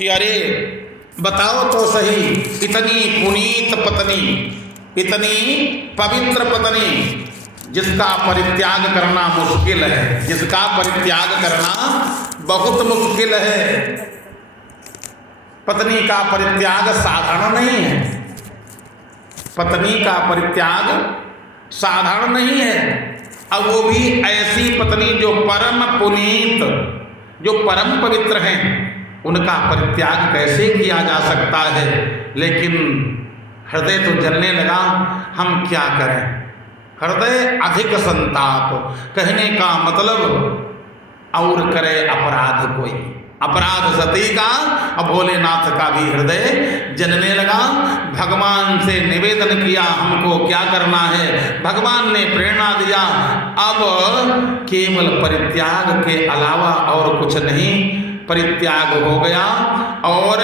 कि अरे बताओ तो सही, इतनी पुनीत पत्नी, इतनी पवित्र पत्नी जिसका परित्याग करना मुश्किल है, जिसका परित्याग करना बहुत मुश्किल है। पत्नी का परित्याग साधारण नहीं है, पत्नी का परित्याग साधारण नहीं है। अब वो भी ऐसी पत्नी जो परम पुनीत, जो परम पवित्र हैं, उनका परित्याग कैसे किया जा सकता है। लेकिन हृदय तो जलने लगा, हम क्या करें। हृदय अधिक संताप, कहने का मतलब और करे अपराध कोई, अपराध सती का और भोलेनाथ का भी हृदय जलने लगा। भगवान से निवेदन किया, हमको क्या करना है। भगवान ने प्रेरणा दिया, अब केवल परित्याग के अलावा और कुछ नहीं। परित्याग हो गया और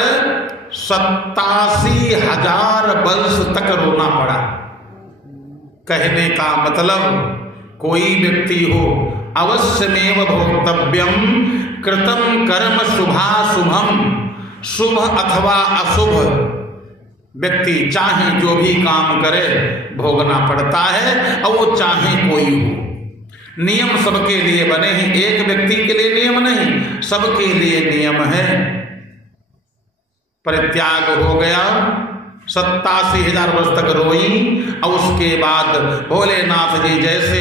87,000 वर्ष तक रोना पड़ा। कहने का मतलब कोई व्यक्ति हो, अवश्यमेव भोक्तव्यम कृतम कर्म शुभाशुभम, शुभ अथवा अशुभ व्यक्ति चाहे जो भी काम करे भोगना पड़ता है, और वो चाहे कोई हो। नियम सबके लिए बने हैं, एक व्यक्ति के लिए नियम नहीं, सबके लिए नियम है। परित्याग हो गया, 87,000 वर्ष तक रोई, और उसके बाद भोलेनाथ जी जैसे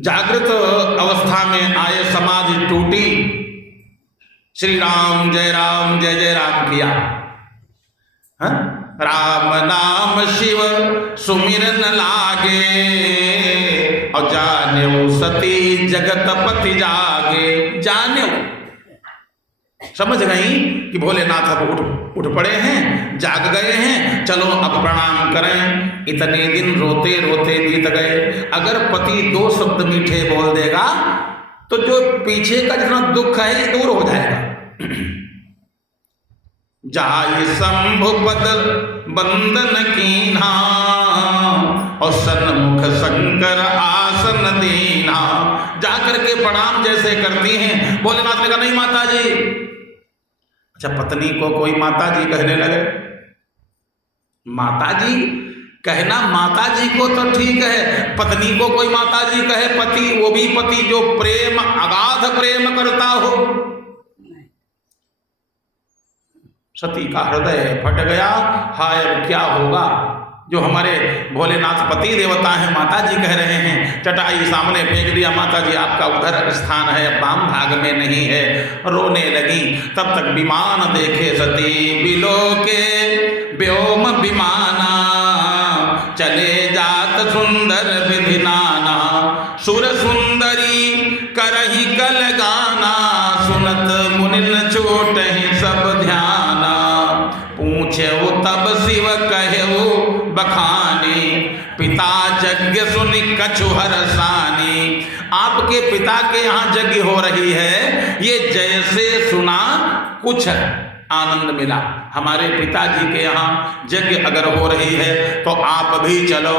जागृत अवस्था में आए, समाधि टूटी, श्री राम जय जय राम किया। राम नाम शिव सुमिरन लागे, और जान्यो सती जगत पति जागे। जान्यो, समझ गई कि भोलेनाथ अब उठ पड़े हैं, जाग गए हैं, चलो अब प्रणाम करें। इतने दिन रोते रोते बीत गए। अगर पति 2 शब्द मीठे बोल देगा तो जो पीछे का जितना दुख है दूर हो जाएगा। जाय शंभु पद बंदन कीन्हा, और सन्मुख शंकर आसन दीना। जाकर के प्रणाम जैसे करती हैं। भोलेनाथ ने कहा नहीं माता जी। अच्छा, पत्नी को कोई माता जी कहने लगे। माता जी कहना माता जी को तो ठीक है, पत्नी को कोई माता जी कहे, पति, वो भी पति जो प्रेम, अगाध प्रेम करता हो। सती का हृदय फट गया। हाय अब क्या होगा। जो हमारे भोलेनाथ पति देवता हैं, माता जी कह रहे हैं। चटाई सामने फेंक दिया, माता जी आपका उधर स्थान है, अब वाम भाग में नहीं है। रोने लगी। तब तक विमान देखे सती, बिलो के व्योम विमाना, चले जात सुंदर विधि नाना। सुर सुंदरी करही कल गाना, सुनत मुनिन छोट ही सब ध्याना। पूछे तब शिव कहे बखानी, पिता यज्ञ सुनि कछु हरसानी। आपके पिता के यहाँ यज्ञ हो रही है, ये जैसे सुना कुछ आनंद मिला। हमारे पिताजी के यहाँ यज्ञ अगर हो रही है तो आप भी चलो,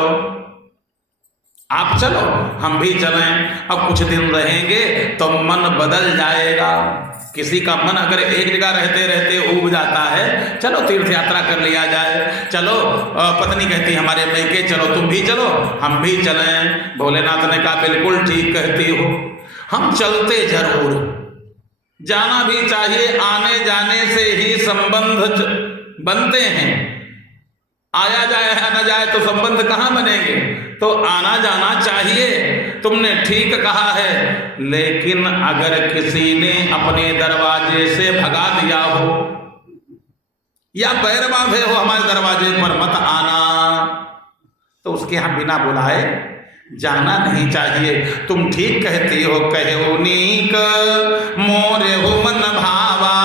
आप चलो, हम भी चलें। अब कुछ दिन रहेंगे तो मन बदल जाएगा। किसी का मन अगर एक जगह रहते रहते ऊब जाता है, चलो तीर्थ यात्रा कर लिया जाए। चलो, पत्नी कहती हमारे मैके चलो, तुम भी चलो, हम भी चलें। भोलेनाथ ने कहा बिल्कुल ठीक कहती हो, हम चलते जरूर, जाना भी चाहिए। आने जाने से ही संबंध बनते हैं। आया जाए न जाए तो संबंध कहाँ बनेंगे। तो आना जाना चाहिए, तुमने ठीक कहा है। लेकिन अगर किसी ने अपने दरवाजे से भगा दिया हो या पैर बांधे हो हमारे दरवाजे पर मत आना, तो उसके यहाँ बिना बुलाए जाना नहीं चाहिए। तुम ठीक कहती हो, कहे हो नीक मोरे हो मन भावा,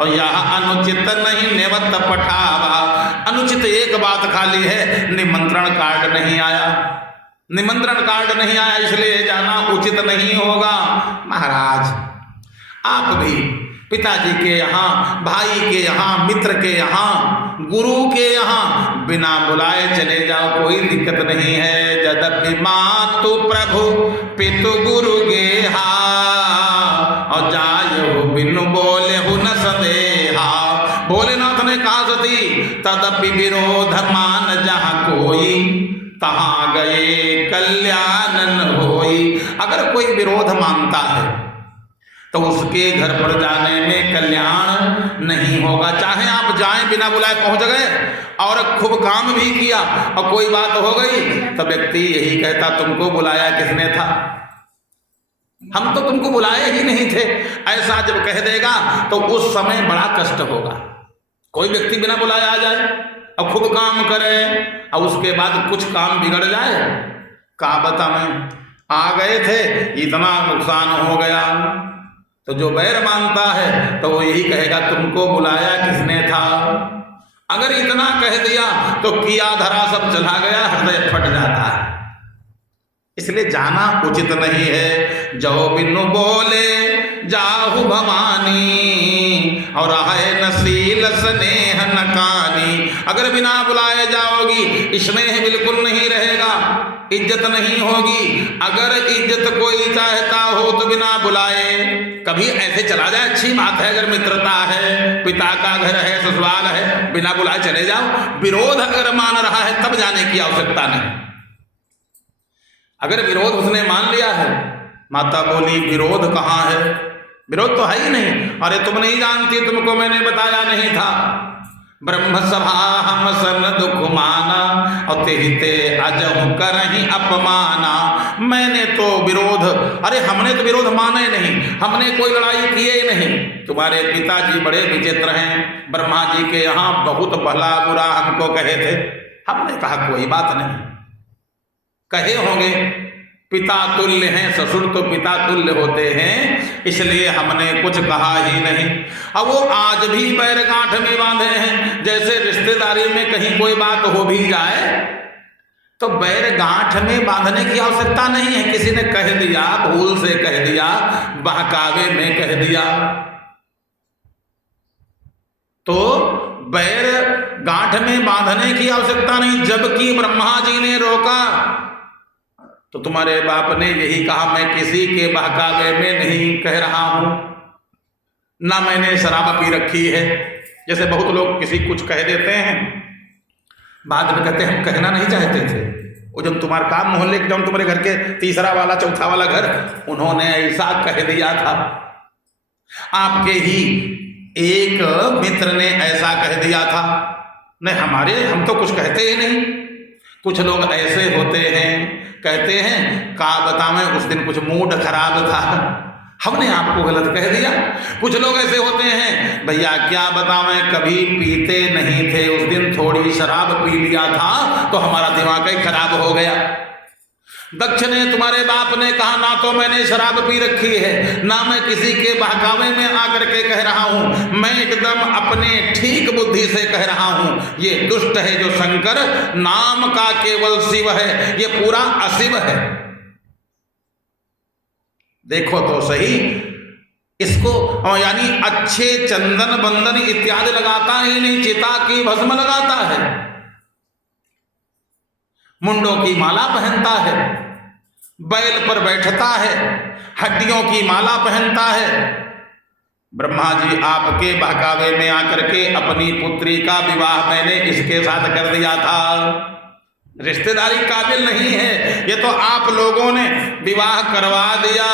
और यह अनुचित नहीं नेवत पठावा। अनुचित एक बात खाली है, निमंत्रण कार्ड नहीं आया, निमंत्रण कार्ड नहीं आया, इसलिए जाना उचित नहीं होगा। महाराज आप भी पिताजी के यहाँ, भाई के यहाँ, मित्र के यहाँ, गुरु के यहाँ बिना बुलाए चले जाओ, कोई दिक्कत नहीं है। यद्यपि मातु प्रभु पितु गुरु गेहा, और जायो बिनु बोले हु न संदेहा। भोलेनाथ ने कहा सती तदपि विरोध मान जहाँ कोई, तहाँ गए कल्याण न होई। अगर कोई विरोध मानता है तो उसके घर पर जाने में कल्याण नहीं होगा। चाहे आप जाएं बिना बुलाए पहुंच गए और खूब काम भी किया और कोई बात हो गई तो व्यक्ति यही कहता तुमको बुलाया किसने था, हम तो तुमको बुलाए ही नहीं थे। ऐसा जब कह देगा तो उस समय बड़ा कष्ट होगा। कोई व्यक्ति बिना बुलाए आ जाए और खूब काम करे और उसके बाद कुछ काम बिगड़ जाए, का बता मैं आ गए थे इतना नुकसान हो गया। तो जो बैर मानता है तो वो यही कहेगा तुमको बुलाया किसने था। अगर इतना कह दिया तो किया धरा सब चला गया, हृदय फट जाता है। इसलिए जाना उचित नहीं है। जो बिनु बोले जाहु भवानी और है नसील स्नेह नकानी। अगर बिना बुलाए जाओगी स्नेह बिल्कुल नहीं रहेगा, इज्जत नहीं होगी। अगर इज्जत कोई चाहता हो तो बिना बुलाए कभी ऐसे चला जाए, अच्छी बात है। अगर मित्रता है, पिता का घर है, ससुराल है, बिना बुलाए चले जाओ। विरोध अगर मान रहा है तब जाने की आवश्यकता नहीं। अगर विरोध उसने मान लिया है, माता बोली विरोध कहाँ है, विरोध तो है ही नहीं। अरे तुम नहीं जानती, तुमको मैंने बताया नहीं था। ब्रह्म सभा हम सन दुख माना और तेहिते अजहु करहि अपमाना। मैंने तो विरोध, अरे हमने तो विरोध माना ही नहीं, हमने कोई लड़ाई किए ही नहीं। तुम्हारे पिताजी बड़े विचित्र हैं, ब्रह्मा जी के यहाँ बहुत भला बुरा हमको कहे थे। हमने कहा कोई बात नहीं, कहे होंगे पिता तुल्य हैं, ससुर तो पिता तुल्य होते हैं, इसलिए हमने कुछ कहा ही नहीं। अब वो आज भी पैर गांठ में बांधे हैं। जैसे रिश्तेदारी में कहीं कोई बात हो भी जाए तो बैर गांठ में बांधने की आवश्यकता नहीं है। किसी ने कह दिया, भूल से कह दिया, बहकावे में कह दिया, तो बैर गांठ में बांधने की आवश्यकता नहीं। जबकि ब्रह्मा जी ने रोका तो तुम्हारे बाप ने यही कहा मैं किसी के बहकावे में नहीं कह रहा हूं, ना मैंने शराब पी रखी है। जैसे बहुत लोग किसी कुछ कह देते हैं, बाद में कहते हैं हम कहना नहीं चाहते थे। वो जब तुम्हारे काम मोहल्ले के, जब तुम्हारे घर के तीसरा वाला चौथा वाला घर, उन्होंने ऐसा कह दिया था। आपके ही एक मित्र ने ऐसा कह दिया था। नहीं हमारे, हम तो कुछ कहते ही नहीं। कुछ लोग ऐसे होते हैं, कहते हैं का बतावें उस दिन कुछ मूड खराब था, हमने आपको गलत कह दिया। कुछ लोग ऐसे होते हैं, भैया क्या बतावें कभी पीते नहीं थे, उस दिन थोड़ी शराब पी लिया था तो हमारा दिमाग ही खराब हो गया। दक्ष ने, तुम्हारे बाप ने कहा ना तो मैंने शराब पी रखी है, ना मैं किसी के बहकावे में आकर के कह रहा हूं, मैं एकदम अपने ठीक बुद्धि से कह रहा हूं। ये दुष्ट है जो शंकर, नाम का केवल शिव है, ये पूरा अशिव है। देखो तो सही इसको, यानी अच्छे चंदन बंदन इत्यादि लगाता ही नहीं, चिता की भस्म लगाता है, मुंडों की माला पहनता है, बैल पर बैठता है, हड्डियों की माला पहनता है। ब्रह्मा जी आपके बहकावे में आकर के अपनी पुत्री का विवाह मैंने इसके साथ कर दिया था। रिश्तेदारी काबिल नहीं है, ये तो आप लोगों ने विवाह करवा दिया।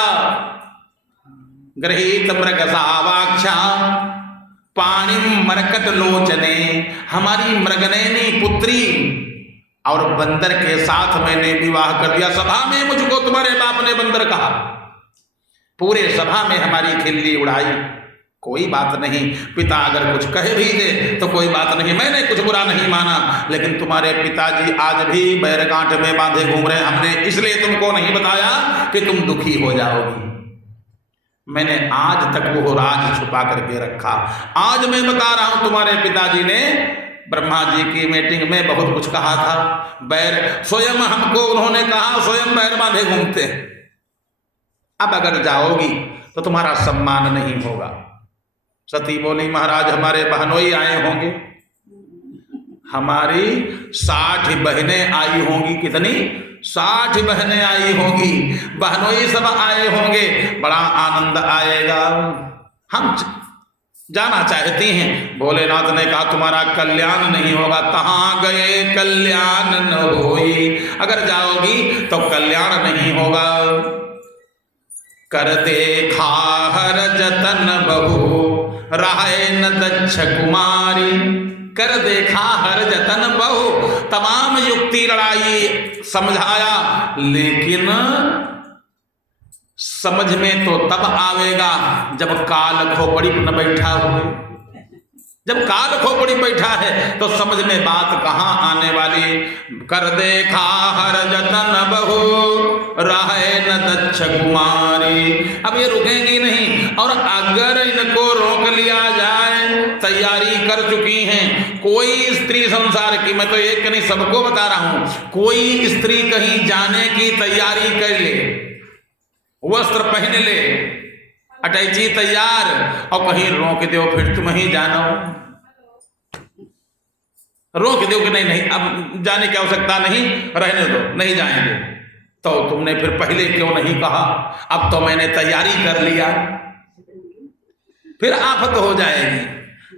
गृहीत मृग सावाक्षा पाणिम मरकट लोचने, हमारी मृगनयनी पुत्री और बंदर के साथ मैंने विवाह कर दिया। सभा में मुझको तुम्हारे बाप ने बंदर कहा, पूरे सभा में हमारी खिल्ली उड़ाई। कोई बात नहीं, पिता अगर कुछ कह भी दे तो कोई बात नहीं, मैंने कुछ बुरा नहीं माना। लेकिन तुम्हारे पिताजी आज भी बैरगांठ में बांधे घूम रहे, हमने इसलिए तुमको नहीं बताया कि तुम दुखी हो जाओगी। मैंने आज तक वो राज छुपा करके रखा। आज मैं बता रहा हूं, तुम्हारे पिताजी ने ब्रह्मा जी की मीटिंग में बहुत कुछ कहा था। बैर स्वयं हमको उन्होंने कहा, स्वयं बैर बांधे घूमते। अब अगर जाओगी तो तुम्हारा सम्मान नहीं होगा। सती बोली महाराज हमारे बहनोई आए होंगे, हमारी 60 बहनें आई होंगी। कितनी? 60 बहनें आई होंगी, बहनोई सब आए होंगे, बड़ा आनंद आएगा। हम जाना चाहती हैं। भोलेनाथ ने कहा तुम्हारा कल्याण नहीं होगा। कहाँ गए कल्याण न होई, अगर जाओगी तो कल्याण नहीं होगा। कर देखा हर जतन बहु राहे न दक्ष कुमारी, कर देखा हर जतन बहु, तमाम युक्ति लड़ाई समझाया, लेकिन समझ में तो तब आवेगा जब काल खोपड़ी न बैठा हो। जब काल खोपड़ी बैठा है तो समझ में बात कहाँ आने वाली। कर देखा हर जतन बहु राहे न दक्ष कुमारी, अब ये रुकेंगी नहीं। और अगर इनको रोक लिया जाए, तैयारी कर चुकी हैं। कोई स्त्री संसार की, मैं तो एक नहीं सबको बता रहा हूं, कोई स्त्री कहीं जाने की तैयारी कर ले, वस्त्र पहन ले, अटैची तैयार, और कहीं रोक दो फिर तुम ही जानो, रोक दो कि नहीं नहीं अब जाने की आवश्यकता नहीं, रहने दो, नहीं जाएंगे, तो तुमने फिर पहले क्यों नहीं कहा? अब तो मैंने तैयारी कर लिया, फिर आफत हो जाएगी।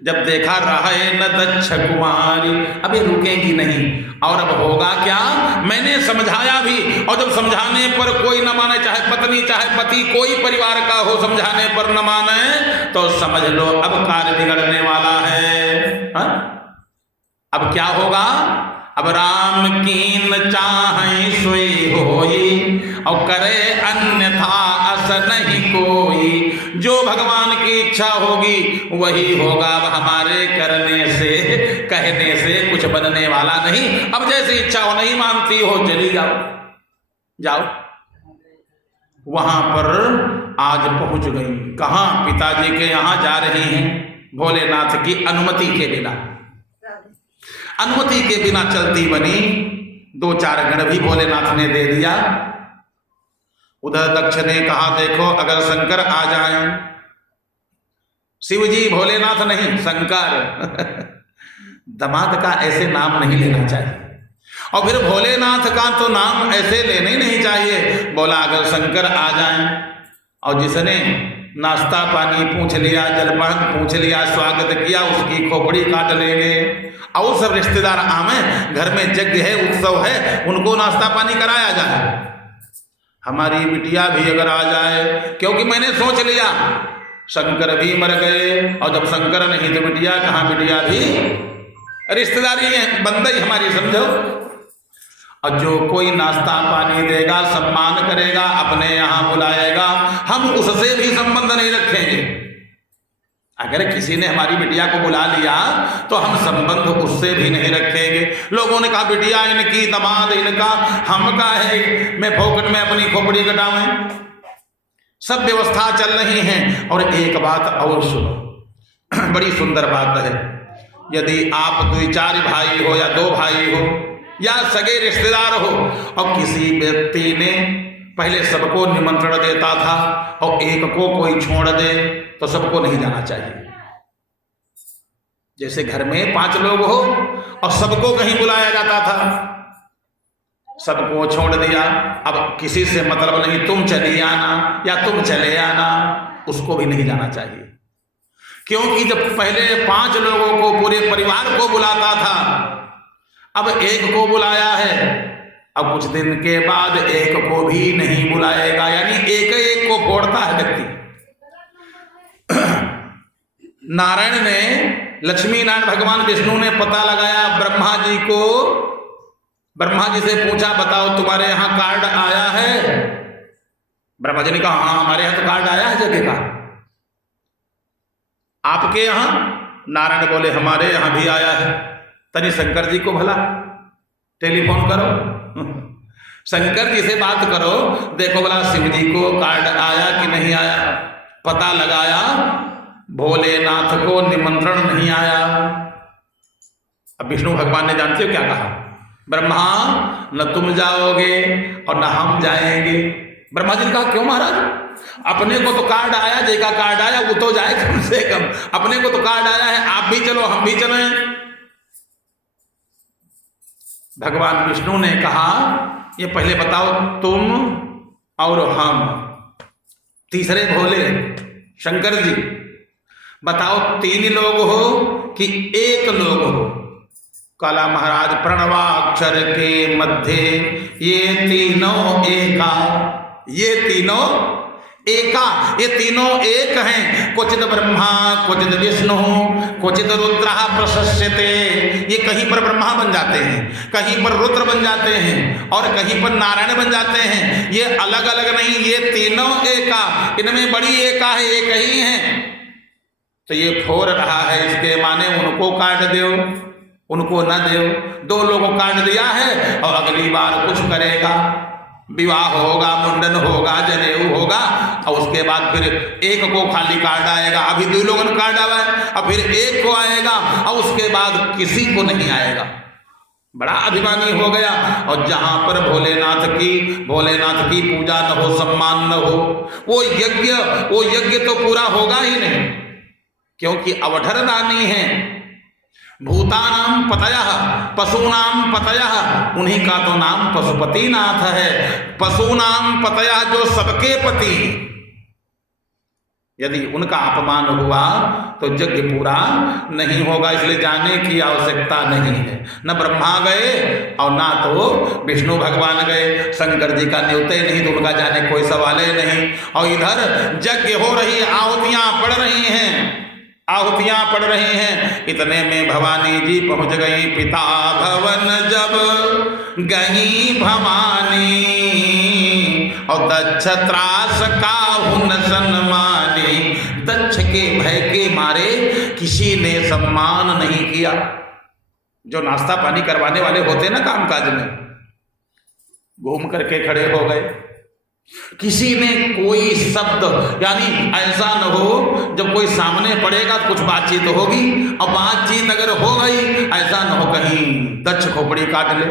जब देखा रहे न दक्ष कुमारी, अभी रुकेंगी नहीं। और अब होगा क्या? मैंने समझाया भी, और जब समझाने पर कोई न माने, चाहे पत्नी चाहे पति, कोई परिवार का हो, समझाने पर न माने तो समझ लो अब कार्य बिगड़ने वाला है। हा? अब क्या होगा? अब राम कीन चाहे सोई होई, और करे अन्यथा अस नहीं कोई। जो भगवान की इच्छा होगी वही होगा, अब हमारे करने से कहने से कुछ बनने वाला नहीं। अब जैसी इच्छा हो, नहीं मानती हो चली जाओ, जाओ। वहां पर आज पहुंच गई। कहां? पिताजी के यहां जा रही हैं, भोलेनाथ की अनुमति के बिना। अनुमति के बिना चलती बनी। 2-4 गण भी भोलेनाथ ने दे दिया। उधर दक्ष ने कहा देखो अगर शंकर आ जाए, शिवजी भोलेनाथ नहीं शंकर दामाद का ऐसे नाम नहीं लेना चाहिए, और फिर भोलेनाथ का तो नाम ऐसे लेना ही नहीं चाहिए। बोला अगर शंकर आ जाए, और जिसने नाश्ता पानी पूछ लिया, जलपान पूछ लिया, स्वागत किया, उसकी खोपड़ी काट लेंगे। और सब रिश्तेदार आवे, घर में यज्ञ है, उत्सव है, उनको नाश्ता पानी कराया जाए। हमारी बिटिया भी अगर आ जाए, क्योंकि मैंने सोच लिया शंकर भी मर गए, और जब शंकर नहीं तो बिटिया कहाँ, बिटिया भी रिश्तेदारी है, बंदई हमारी, समझो। और जो कोई नाश्ता पानी देगा, सम्मान करेगा, अपने यहाँ बुलाएगा, हम उससे भी संबंध नहीं रखेंगे। अगर किसी ने हमारी बिटिया को बुला लिया तो हम संबंध उससे भी नहीं रखेंगे। लोगों ने कहा बिटिया इनकी, दामाद इनका, हम का है मैं फोकट में अपनी खोपड़ी कटाऊं। सब व्यवस्था चल रही है। और एक बात और सुनो, बड़ी सुंदर बात है। यदि आप 2-4 भाई हो या 2 भाई हो या सगे रिश्तेदार हो, और किसी व्यक्ति ने पहले सबको निमंत्रण देता था और एक को कोई छोड़ दे, तो सबको नहीं जाना चाहिए। जैसे घर में 5 लोग हो और सबको कहीं बुलाया जाता था, सबको छोड़ दिया, अब किसी से मतलब नहीं, तुम चली आना या तुम चले आना, उसको भी नहीं जाना चाहिए। क्योंकि जब पहले 5 लोगों को, पूरे परिवार को बुलाता था, अब एक को बुलाया है, अब कुछ दिन के बाद एक को भी नहीं बुलाएगा, यानी एक को फोड़ता है व्यक्ति। नारायण ने, लक्ष्मी नारायण भगवान विष्णु ने पता लगाया ब्रह्मा जी को, ब्रह्मा जी से पूछा बताओ तुम्हारे यहाँ कार्ड आया है? ब्रह्मा जी ने कहा हाँ हमारे यहाँ तो कार्ड आया है जगह का, आपके यहाँ? नारायण बोले हमारे यहाँ भी आया है, तनी शंकर जी को भला टेलीफोन करो, शंकर जी से बात करो, देखो भला शिव जी को कार्ड आया कि नहीं आया। पता लगाया, भोलेनाथ को निमंत्रण नहीं आया। अब विष्णु भगवान ने जानते हो क्या कहा? ब्रह्मा न तुम जाओगे और न हम जाएंगे। ब्रह्मा जी ने कहा क्यों महाराज? अपने को तो कार्ड आया, जेका कार्ड आया वो तो जाए कम से कम, अपने को तो कार्ड आया है, आप भी चलो हम भी चलें। भगवान विष्णु ने कहा ये पहले बताओ तुम और हम, तीसरे भोले शंकर जी, बताओ 3 लोग हो कि 1 लोग हो? काला महाराज प्रणवाक्षर के मध्य ये तीनों एका, ये तीनों एका, ये तीनों एक हैं। क्वचित ब्रह्मा क्वचित विष्णु क्वचित रुद्र प्रशस्यते। ये कहीं पर ब्रह्मा बन जाते हैं, कहीं पर रुद्र बन जाते हैं और कहीं पर नारायण बन जाते हैं। ये अलग अलग नहीं, ये तीनों एका, इनमें बड़ी एका है, एक ही है। तो ये फोर रहा है, इसके माने उनको काट दो, उनको न दो। 2 लोगों को काट दिया है और अगली बार कुछ करेगा, विवाह होगा, मुंडन होगा, जनेऊ होगा और उसके बाद फिर 1 को खाली काट आएगा। अभी 2 लोगों ने काट डाला है, अब फिर 1 को आएगा और उसके बाद किसी को नहीं आएगा। बड़ा अभिमानी हो गया। और जहां पर भोलेनाथ की पूजा न हो, सम्मान न हो, वो यज्ञ तो पूरा होगा ही नहीं, क्योंकि अवठर दानी है। भूतानाम पतयः पशूनाम पतयः, उन्हीं का तो नाम पशुपतिनाथ है। पशूनाम पतयः, जो सबके पति। यदि उनका अपमान हुआ तो यज्ञ पूरा नहीं होगा, इसलिए जाने की आवश्यकता नहीं है। न ब्रह्मा गए और ना तो विष्णु भगवान गए, शंकर जी का न्योते नहीं तो उनका जाने कोई सवाल ही नहीं। और इधर यज्ञ हो रही, आहुतियां पड़ रही हैं, आहुतियां पड़ रही हैं। इतने में भवानी जी पहुंच गई। पिता भवन जब गई भवानी और दक्ष त्रास काहुन सन्मानी। दक्ष के भय के मारे किसी ने सम्मान नहीं किया। जो नाश्ता पानी करवाने वाले होते ना कामकाज में, घूम करके खड़े हो गए। किसी ने कोई शब्द, यानी ऐसा न हो जब कोई सामने पड़ेगा कुछ बातचीत होगी और बातचीत अगर हो गई, ऐसा न हो कहीं दक्ष खोपड़ी काट ले,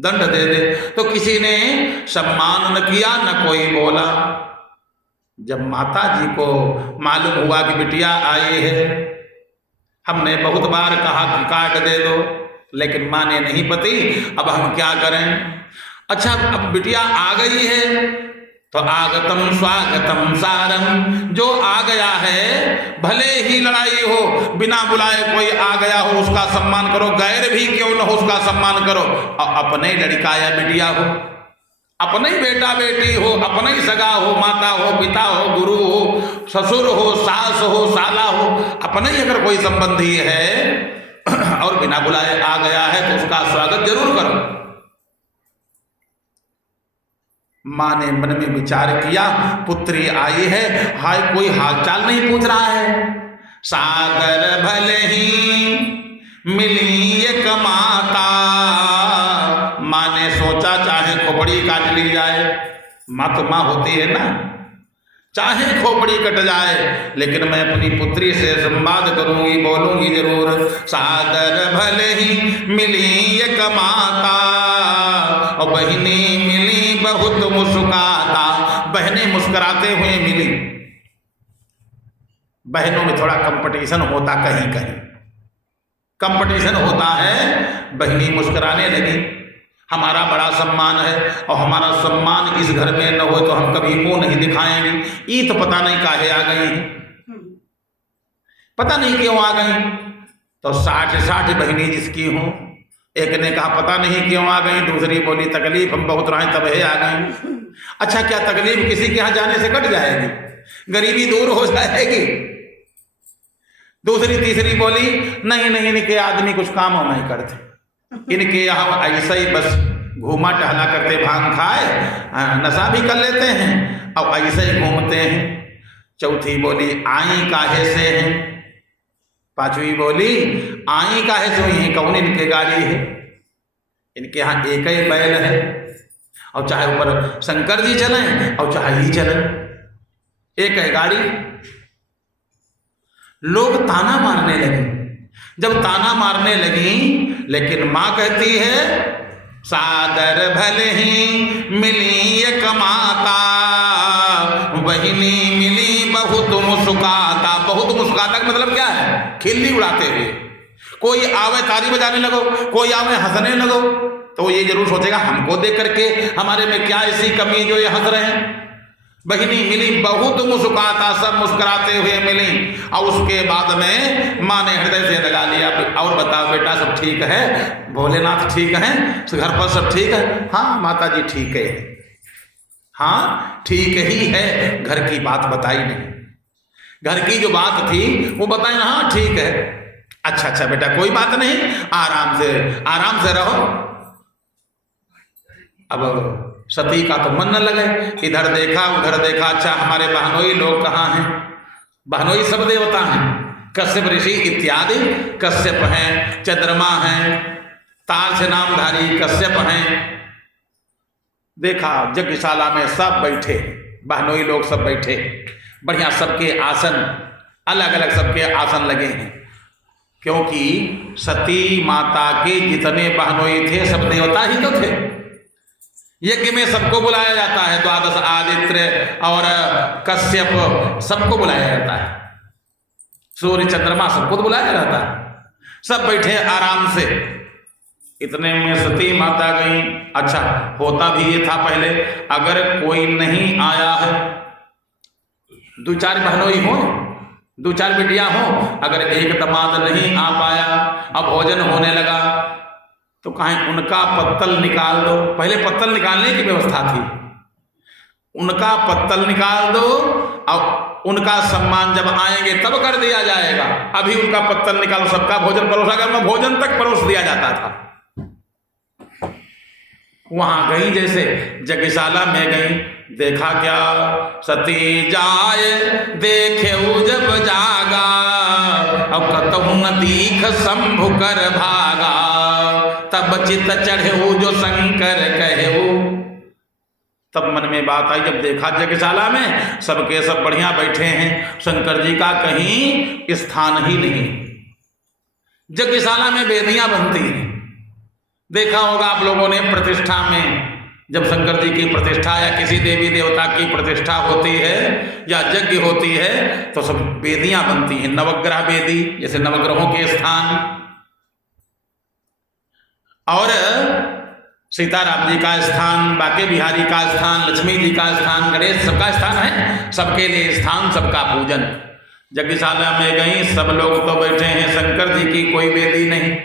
दंड दे दे। तो किसी ने सम्मान न किया, न कोई बोला। जब माता जी को मालूम हुआ कि बिटिया आई है, हमने बहुत बार कहा कि काट दे दो, लेकिन माने नहीं पति, अब हम क्या करें। अच्छा, अब बिटिया आ गई है तो आगतम स्वागतम सारम, जो आ गया है भले ही लड़ाई हो, बिना बुलाए कोई आ गया हो उसका सम्मान करो, गैर भी क्यों न हो उसका सम्मान करो। और अपने लड़का या बिटिया हो, अपने ही बेटा बेटी हो, अपने ही सगा हो, माता हो, पिता हो, गुरु हो, ससुर हो, सास हो, साला हो, अपने ही अगर कोई संबंधी है और बिना बुलाए आ गया है तो उसका स्वागत जरूर करो। माँ ने मन में विचार किया, पुत्री आई है, हाय कोई हालचाल नहीं पूछ रहा है। सागर भले ही मिली एक माता, माँ ने सोचा चाहे खोपड़ी काट ली जाए, माँ तो माँ होती है ना, चाहे खोपड़ी कट जाए, लेकिन मैं अपनी पुत्री से संवाद करूंगी, बोलूंगी जरूर। सागर भले ही मिली एक माता और बहिनी मिली बहुत मुस्कुराता, बहनें मुस्कुराते हुए मिली। बहनों में थोड़ा कंपटीशन होता, कहीं कहीं कंपटीशन होता है। बहनी मुस्कुराने लगी, हमारा बड़ा सम्मान है और हमारा सम्मान इस घर में न हो तो हम कभी मुंह नहीं दिखाएंगे। ये तो पता नहीं काहे आ गई, पता नहीं क्यों आ गई। तो 60 बहनी जिसकी हूं, एक ने कहा पता नहीं क्यों आ गई, दूसरी बोली तकलीफ हम बहुत रहे तब है आ गई। अच्छा, क्या तकलीफ किसी के यहाँ जाने से कट जाएगी, गरीबी दूर हो जाएगी? दूसरी तीसरी बोली नहीं नहीं, इनके आदमी कुछ काम हो नहीं करते, इनके यहाँ ऐसा ही बस घूमा टहला करते, भांग खाए नशा भी कर लेते हैं और ऐसे ही घूमते हैं। चौथी बोली आई काहे से हैं। पांचवी बोली आई काहे से हुई है, कौन इनके गाड़ी है, इनके यहाँ एक ही बैल है और चाहे ऊपर शंकर जी चले और चाहे ही चले, एक है गाड़ी। लोग ताना मारने लगे। जब ताना मारने लगी, लेकिन माँ कहती है सादर भले ही मिली एक माता, बहिनी मिली बहुत मुस्कुराता। बहुत मुस्कुराता का मतलब क्या है? खिल्ली उड़ाते हुए। कोई आवे ताली बजाने लगो, कोई आवे हंसने लगो, तो ये जरूर सोचेगा हमको देख करके हमारे में क्या ऐसी कमी जो ये हंस रहे हैं। बहिनी मिली, बहुत मुस्कुराता, सब मुस्कुराते हुए मिली। और उसके बाद में माँ ने हृदय से लगा लिया, और बताओ बेटा सब ठीक है, भोलेनाथ ठीक है, घर पर सब ठीक है? हाँ माता जी ठीक है, हाँ ठीक ही है, घर की बात बताई नहीं, घर की जो बात थी वो बताई ना, हाँ ठीक है। अच्छा अच्छा बेटा कोई बात नहीं, आराम से रहो। अब सती का तो मन न लगे, इधर देखा उधर देखा, अच्छा हमारे बहनोई लोग कहाँ हैं? बहनोई सब देवता हैं, कश्यप ऋषि इत्यादि। कश्यप हैं, चंद्रमा हैं, ताल से नामधारी कश्यप हैं। देखा यज्ञशाला में सब बैठे, बहनोई लोग सब बैठे, बढ़िया, सबके आसन अलग अलग, सबके आसन लगे हैं, क्योंकि सती माता के जितने बहनोई थे सब देवता ही तो थे। यज्ञ में सबको बुलाया जाता है, द्वादश आदित्य और कश्यप सबको बुलाया जाता है, सूर्य चंद्रमा सबको बुलाया जाता है, सब बैठे आराम से। इतने में सती माता गई। अच्छा होता भी ये था पहले, अगर कोई नहीं आया है, दो चार बहनोई हो, दो चार बेटियां हो, अगर एक दामाद नहीं आ पाया, अब भोजन होने लगा, तो कहें उनका पत्तल निकाल दो। पहले पत्तल निकालने की व्यवस्था थी, उनका पत्तल निकाल दो, अब उनका सम्मान जब आएंगे तब कर दिया जाएगा। अभी उनका पत्तल निकालो, सबका भोजन परोसा गया, भोजन तक परोस दिया जाता था। वहां गई, जैसे यज्ञशाला में गई, देखा क्या? सती जाए देखे जब जागा, अब कतहु न दीख शंभु कर भागा, तब चित चढ़े जो शंकर कहे। तब मन में बात आई, जब देखा यज्ञशाला में सबके सब बढ़िया बैठे हैं, शंकर जी का कहीं स्थान ही नहीं। यज्ञशाला में वेदियां बनती हैं, देखा होगा आप लोगों ने, प्रतिष्ठा में जब शंकर जी की प्रतिष्ठा या किसी देवी देवता की प्रतिष्ठा होती है या यज्ञ होती है तो सब वेदियां बनती हैं, नवग्रह वेदी, जैसे नवग्रहों के स्थान, और सीताराम जी का स्थान, बाके बिहारी का स्थान, लक्ष्मी जी का स्थान, गणेश सबका स्थान है, सबके लिए स्थान, सबका पूजन। यज्ञशाला में गई, सब लोग तो बैठे हैं, शंकर जी की कोई वेदी नहीं।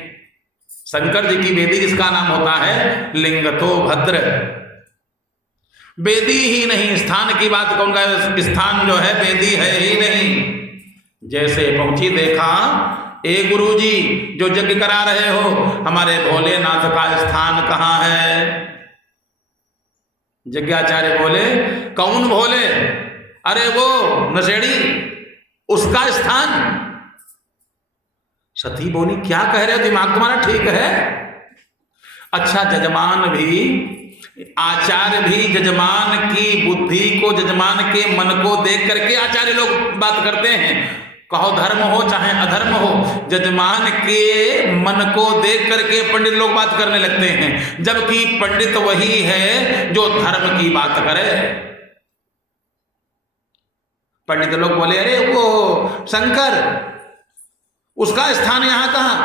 शंकर जी की वेदी किसका नाम होता है? लिंगतो भद्र। वेदी ही नहीं, स्थान की बात कौन का, स्थान जो है वेदी है ही नहीं। जैसे पहुंची, देखा ए गुरुजी जो यज्ञ करा रहे हो, हमारे भोलेनाथ का स्थान कहाँ है? यज्ञाचार्य बोले कौन भोले? अरे वो नशेड़ी, उसका स्थान। सती बोली क्या कह रहे हो, दिमाग तुम्हारा ठीक है? अच्छा जजमान भी, आचार्य भी जजमान की बुद्धि को, जजमान के मन को देख करके आचार्य लोग बात करते हैं। कहो धर्म हो चाहे अधर्म हो, जजमान के मन को देख करके पंडित लोग बात करने लगते हैं, जबकि पंडित वही है जो धर्म की बात करे। पंडित लोग बोले अरे वो शंकर, उसका स्थान यहाँ कहाँ?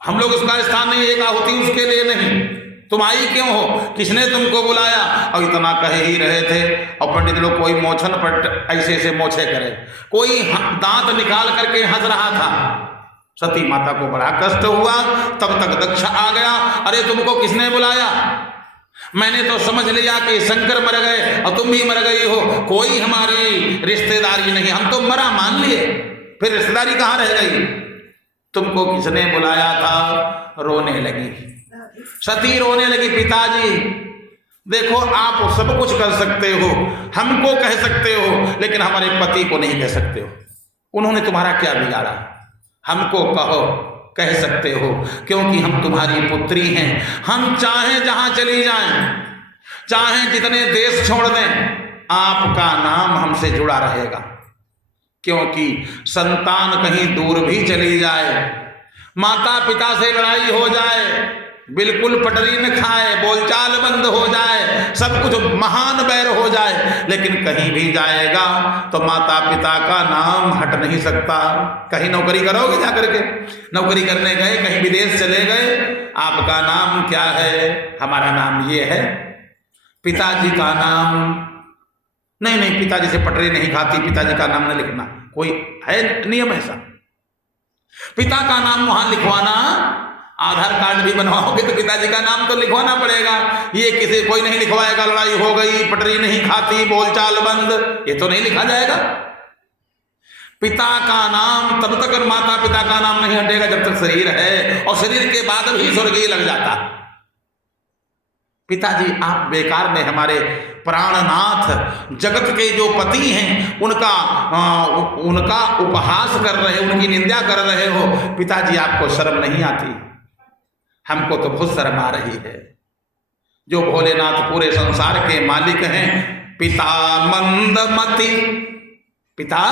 हम लोग उसका स्थान नहीं, एक आहुति उसके लिए नहीं, तुम आई क्यों हो? किसने तुमको बुलाया? और इतना कहे ही रहे थे, और पंडित लोग कोई मोछन पर ऐसे ऐसे मोछे करे, कोई दांत निकाल करके हंस रहा था। सती माता को बड़ा कष्ट हुआ। तब तक दक्ष आ गया, अरे तुमको किसने बुलाया? मैंने तो समझ लिया कि शंकर मर गए और तुम भी मर गई हो, कोई हमारी रिश्तेदारी नहीं, हम तो मरा मान लिए, फिर रिश्तेदारी कहाँ रह गई? तुमको किसने बुलाया था? रोने लगी सती, रोने लगी। पिताजी देखो, आप सब कुछ कर सकते हो, हमको कह सकते हो, लेकिन हमारे पति को नहीं कह सकते हो। उन्होंने तुम्हारा क्या बिगाड़ा? हमको कहो, कह सकते हो, क्योंकि हम तुम्हारी पुत्री हैं। हम चाहें जहां चली जाएं, चाहें जितने देश छोड़ दें, आपका नाम हमसे जुड़ा रहेगा। क्योंकि संतान कहीं दूर भी चली जाए, माता पिता से लड़ाई हो जाए, बिल्कुल पटरी न खाए, बोलचाल बंद हो जाए, सब कुछ महान बैर हो जाए, लेकिन कहीं भी जाएगा तो माता पिता का नाम हट नहीं सकता। कहीं नौकरी करोगे जाकर के, नौकरी करने गए, कहीं विदेश चले गए, आपका नाम क्या है? हमारा नाम ये है, पिताजी का नाम नहीं नहीं, पिताजी से पटरी नहीं खाती, पिताजी का नाम न लिखना। कोई है नियम ऐसा? पिता का नाम वहां लिखवाना, आधार कार्ड भी बनवाओगे तो पिताजी का नाम तो लिखवाना पड़ेगा। ये किसी कोई नहीं लिखवाएगा, लड़ाई हो गई, पटरी नहीं खाती, बोलचाल बंद, ये तो नहीं लिखा जाएगा। पिता का नाम तब तक माता पिता का नाम नहीं हटेगा जब तक शरीर है, और शरीर के बाद भी स्वर्गीय लग जाता। पिताजी आप बेकार में हमारे प्राणनाथ जगत के जो पति हैं उनका उपहास कर रहे, उनकी निंदा कर रहे हो। पिताजी आपको शर्म नहीं आती? हमको तो बहुत शर्म आ रही है। जो भोलेनाथ पूरे संसार के मालिक हैं, पिता मंदमति, पिता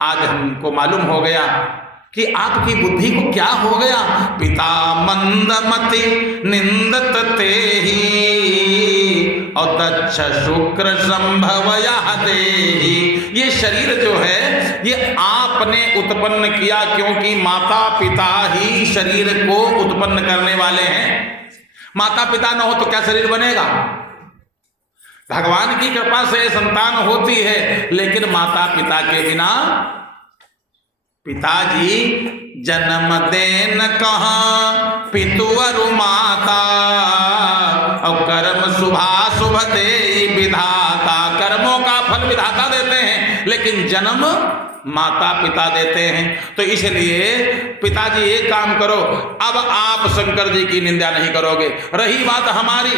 आज हमको मालूम हो गया कि आपकी बुद्धि को क्या हो गया। पिता मंदमति निंदत तेहि, और दक्ष शुक्र संभवया देहि। ये शरीर जो है ये आपने उत्पन्न किया, क्योंकि माता पिता ही शरीर को उत्पन्न करने वाले हैं। माता पिता न हो तो क्या शरीर बनेगा? भगवान की कृपा से संतान होती है, लेकिन माता पिता के बिना पिताजी जन्म देन कहाँ पितुअरु माता, और कर्म शुभाशुभ दे विधाता। कर्मों का फल विधाता देते हैं, लेकिन जन्म माता पिता देते हैं। तो इसलिए पिताजी एक काम करो, अब आप शंकर जी की निंदा नहीं करोगे। रही बात हमारी,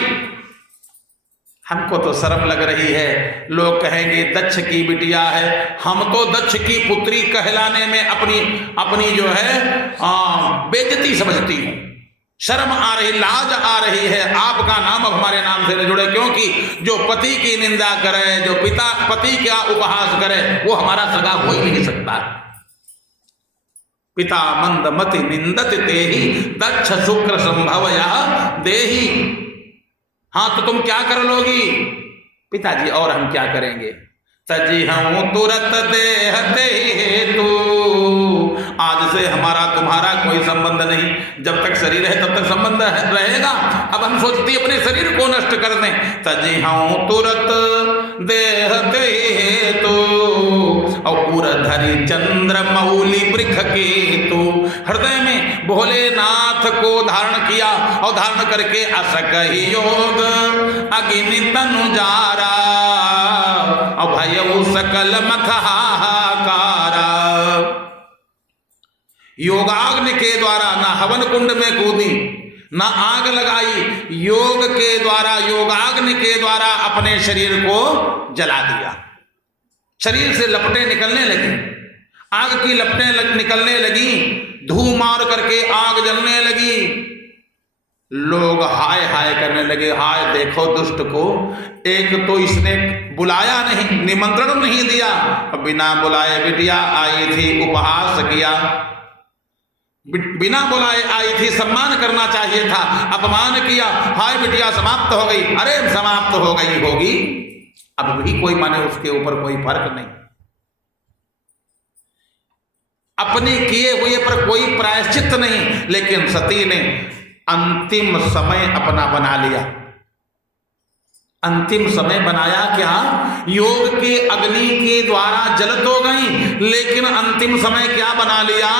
हमको तो शर्म लग रही है। लोग कहेंगे दक्ष की बिटिया है, हम तो दक्ष की पुत्री कहलाने में अपनी जो है बेइज्जती समझती हूँ। शर्म आ रही, लाज आ रही है। आपका नाम अब हमारे नाम से न जुड़े, क्योंकि जो पति की निंदा करे, जो पति का उपहास करे, वो हमारा सगा हो ही नहीं सकता। पिता मंदमति निंदत तेहि, दक्ष शुक्र संभवया देहि। हाँ तो तुम क्या कर लोगी? पिताजी और हम क्या करेंगे? तजी हम तुरत देहते हेतु, आज से हमारा तुम्हारा कोई संबंध नहीं। जब तक शरीर है तब तक संबंध रहेगा। अब हम सोचते अपने शरीर को नष्ट कर दें। तजी हम तुरत देहते हेतु, और धरि चंद्र मौली वृक्ष केतु। हृदय में भोलेनाथ को धारण किया, और धारण करके असकहि योग अग्नि तनु जारा, अभयउ सकल मख हाहाकारा। योगाग्नि के द्वारा न हवन कुंड में कूदी, न आग लगाई, योग के द्वारा, योगाग्नि के द्वारा अपने शरीर को जला दिया। शरीर से लपटें निकलने लगी, आग की लपटें निकलने लगी, धूम मार करके आग जलने लगी। लोग हाय हाय करने लगे, हाय देखो दुष्ट को, एक तो इसने बुलाया नहीं, निमंत्रण नहीं दिया, बिना बुलाए बिटिया आई थी, उपहास किया। बिना बुलाए आई थी, सम्मान करना चाहिए था, अपमान किया। हाय बिटिया समाप्त हो गई। अरे समाप्त हो गई होगी, अब भी कोई माने उसके ऊपर कोई फर्क नहीं। अपने किए हुए पर कोई प्रायश्चित नहीं, लेकिन सती ने अंतिम समय अपना बना लिया। अंतिम समय बनाया क्या? योग के अग्नि के द्वारा जल तो गई, लेकिन अंतिम समय क्या बना लिया?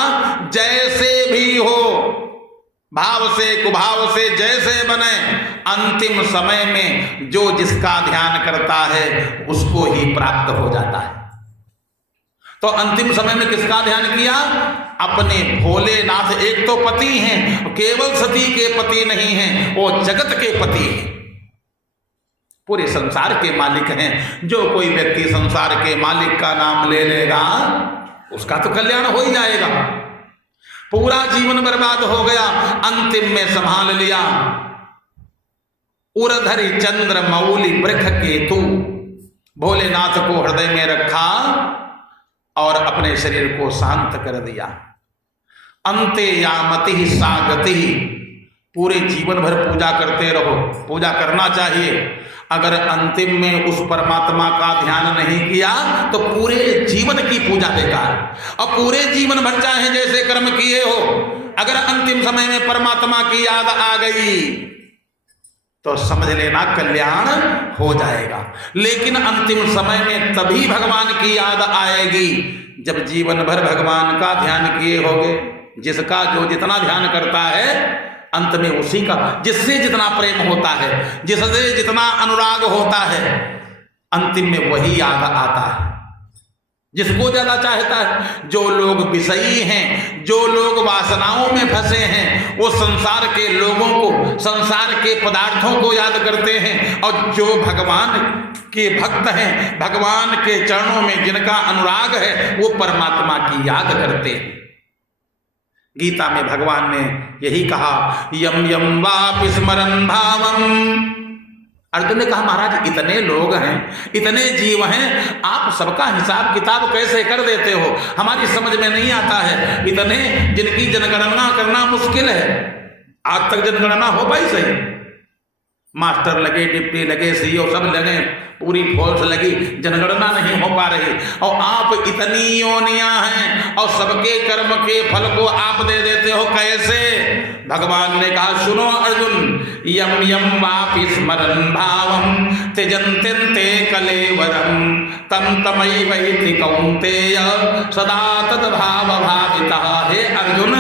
जैसे भी हो, भाव से कुभाव से जैसे बने, अंतिम समय में जो जिसका ध्यान करता है उसको ही प्राप्त हो जाता है। तो अंतिम समय में किसका ध्यान किया? अपने भोलेनाथ। एक तो पति हैं, केवल सती के पति नहीं हैं, वो जगत के पति हैं, पूरे संसार के मालिक हैं। जो कोई व्यक्ति संसार के मालिक का नाम ले लेगा उसका तो कल्याण हो ही जाएगा। पूरा जीवन बर्बाद हो गया, अंतिम में संभाल लिया। उरधरि चंद्र मौली वृक्ष केतु, भोलेनाथ को हृदय में रखा और अपने शरीर को शांत कर दिया। अंते यामति सागति, पूरे जीवन भर पूजा करते रहो, पूजा करना चाहिए। अगर अंतिम में उस परमात्मा का ध्यान नहीं किया तो पूरे जीवन की पूजा बेकार। और पूरे जीवन भर चाहे जैसे कर्म किए हो, अगर अंतिम समय में परमात्मा की याद आ गई तो समझ लेना कल्याण हो जाएगा। लेकिन अंतिम समय में तभी भगवान की याद आएगी जब जीवन भर भगवान का ध्यान किए होगे। जिसका जो जितना ध्यान करता है अंत में उसी का, जिससे जितना प्रेम होता है, जिससे जितना अनुराग होता है, अंतिम में वही याद आता है जिसको ज्यादा चाहता है। जो लोग विषयी हैं, जो लोग वासनाओं में फंसे हैं, वो संसार के लोगों को, संसार के पदार्थों को याद करते हैं। और जो भगवान के भक्त हैं, भगवान के चरणों में जिनका अनुराग है, वो परमात्मा की याद करते हैं। गीता में भगवान ने यही कहा, यम यम वापि स्मरन् भावम्। अर्जुन ने कहा, महाराज इतने लोग हैं, इतने जीव हैं, आप सबका हिसाब किताब कैसे कर देते हो? हमारी समझ में नहीं आता है। इतने जिनकी जनगणना करना मुश्किल है। आज तक जनगणना हो पाई सही? मास्टर लगे, डिप्टी लगे, सीईओ सब लगे, पूरी फोर्स लगी, जनगणना नहीं हो पा रही। और आप इतनी योनियां हैं और सबके कर्म के फल को आप दे देते हो, कैसे? भगवान ने कहा, सुनो अर्जुन, यम यम वापि स्मरन् भावम् त्यजन्त्यन्ते कलेवरम् तं तमैवैति कौन्तेय सदा तद्भाव भावितः। हे अर्जुन,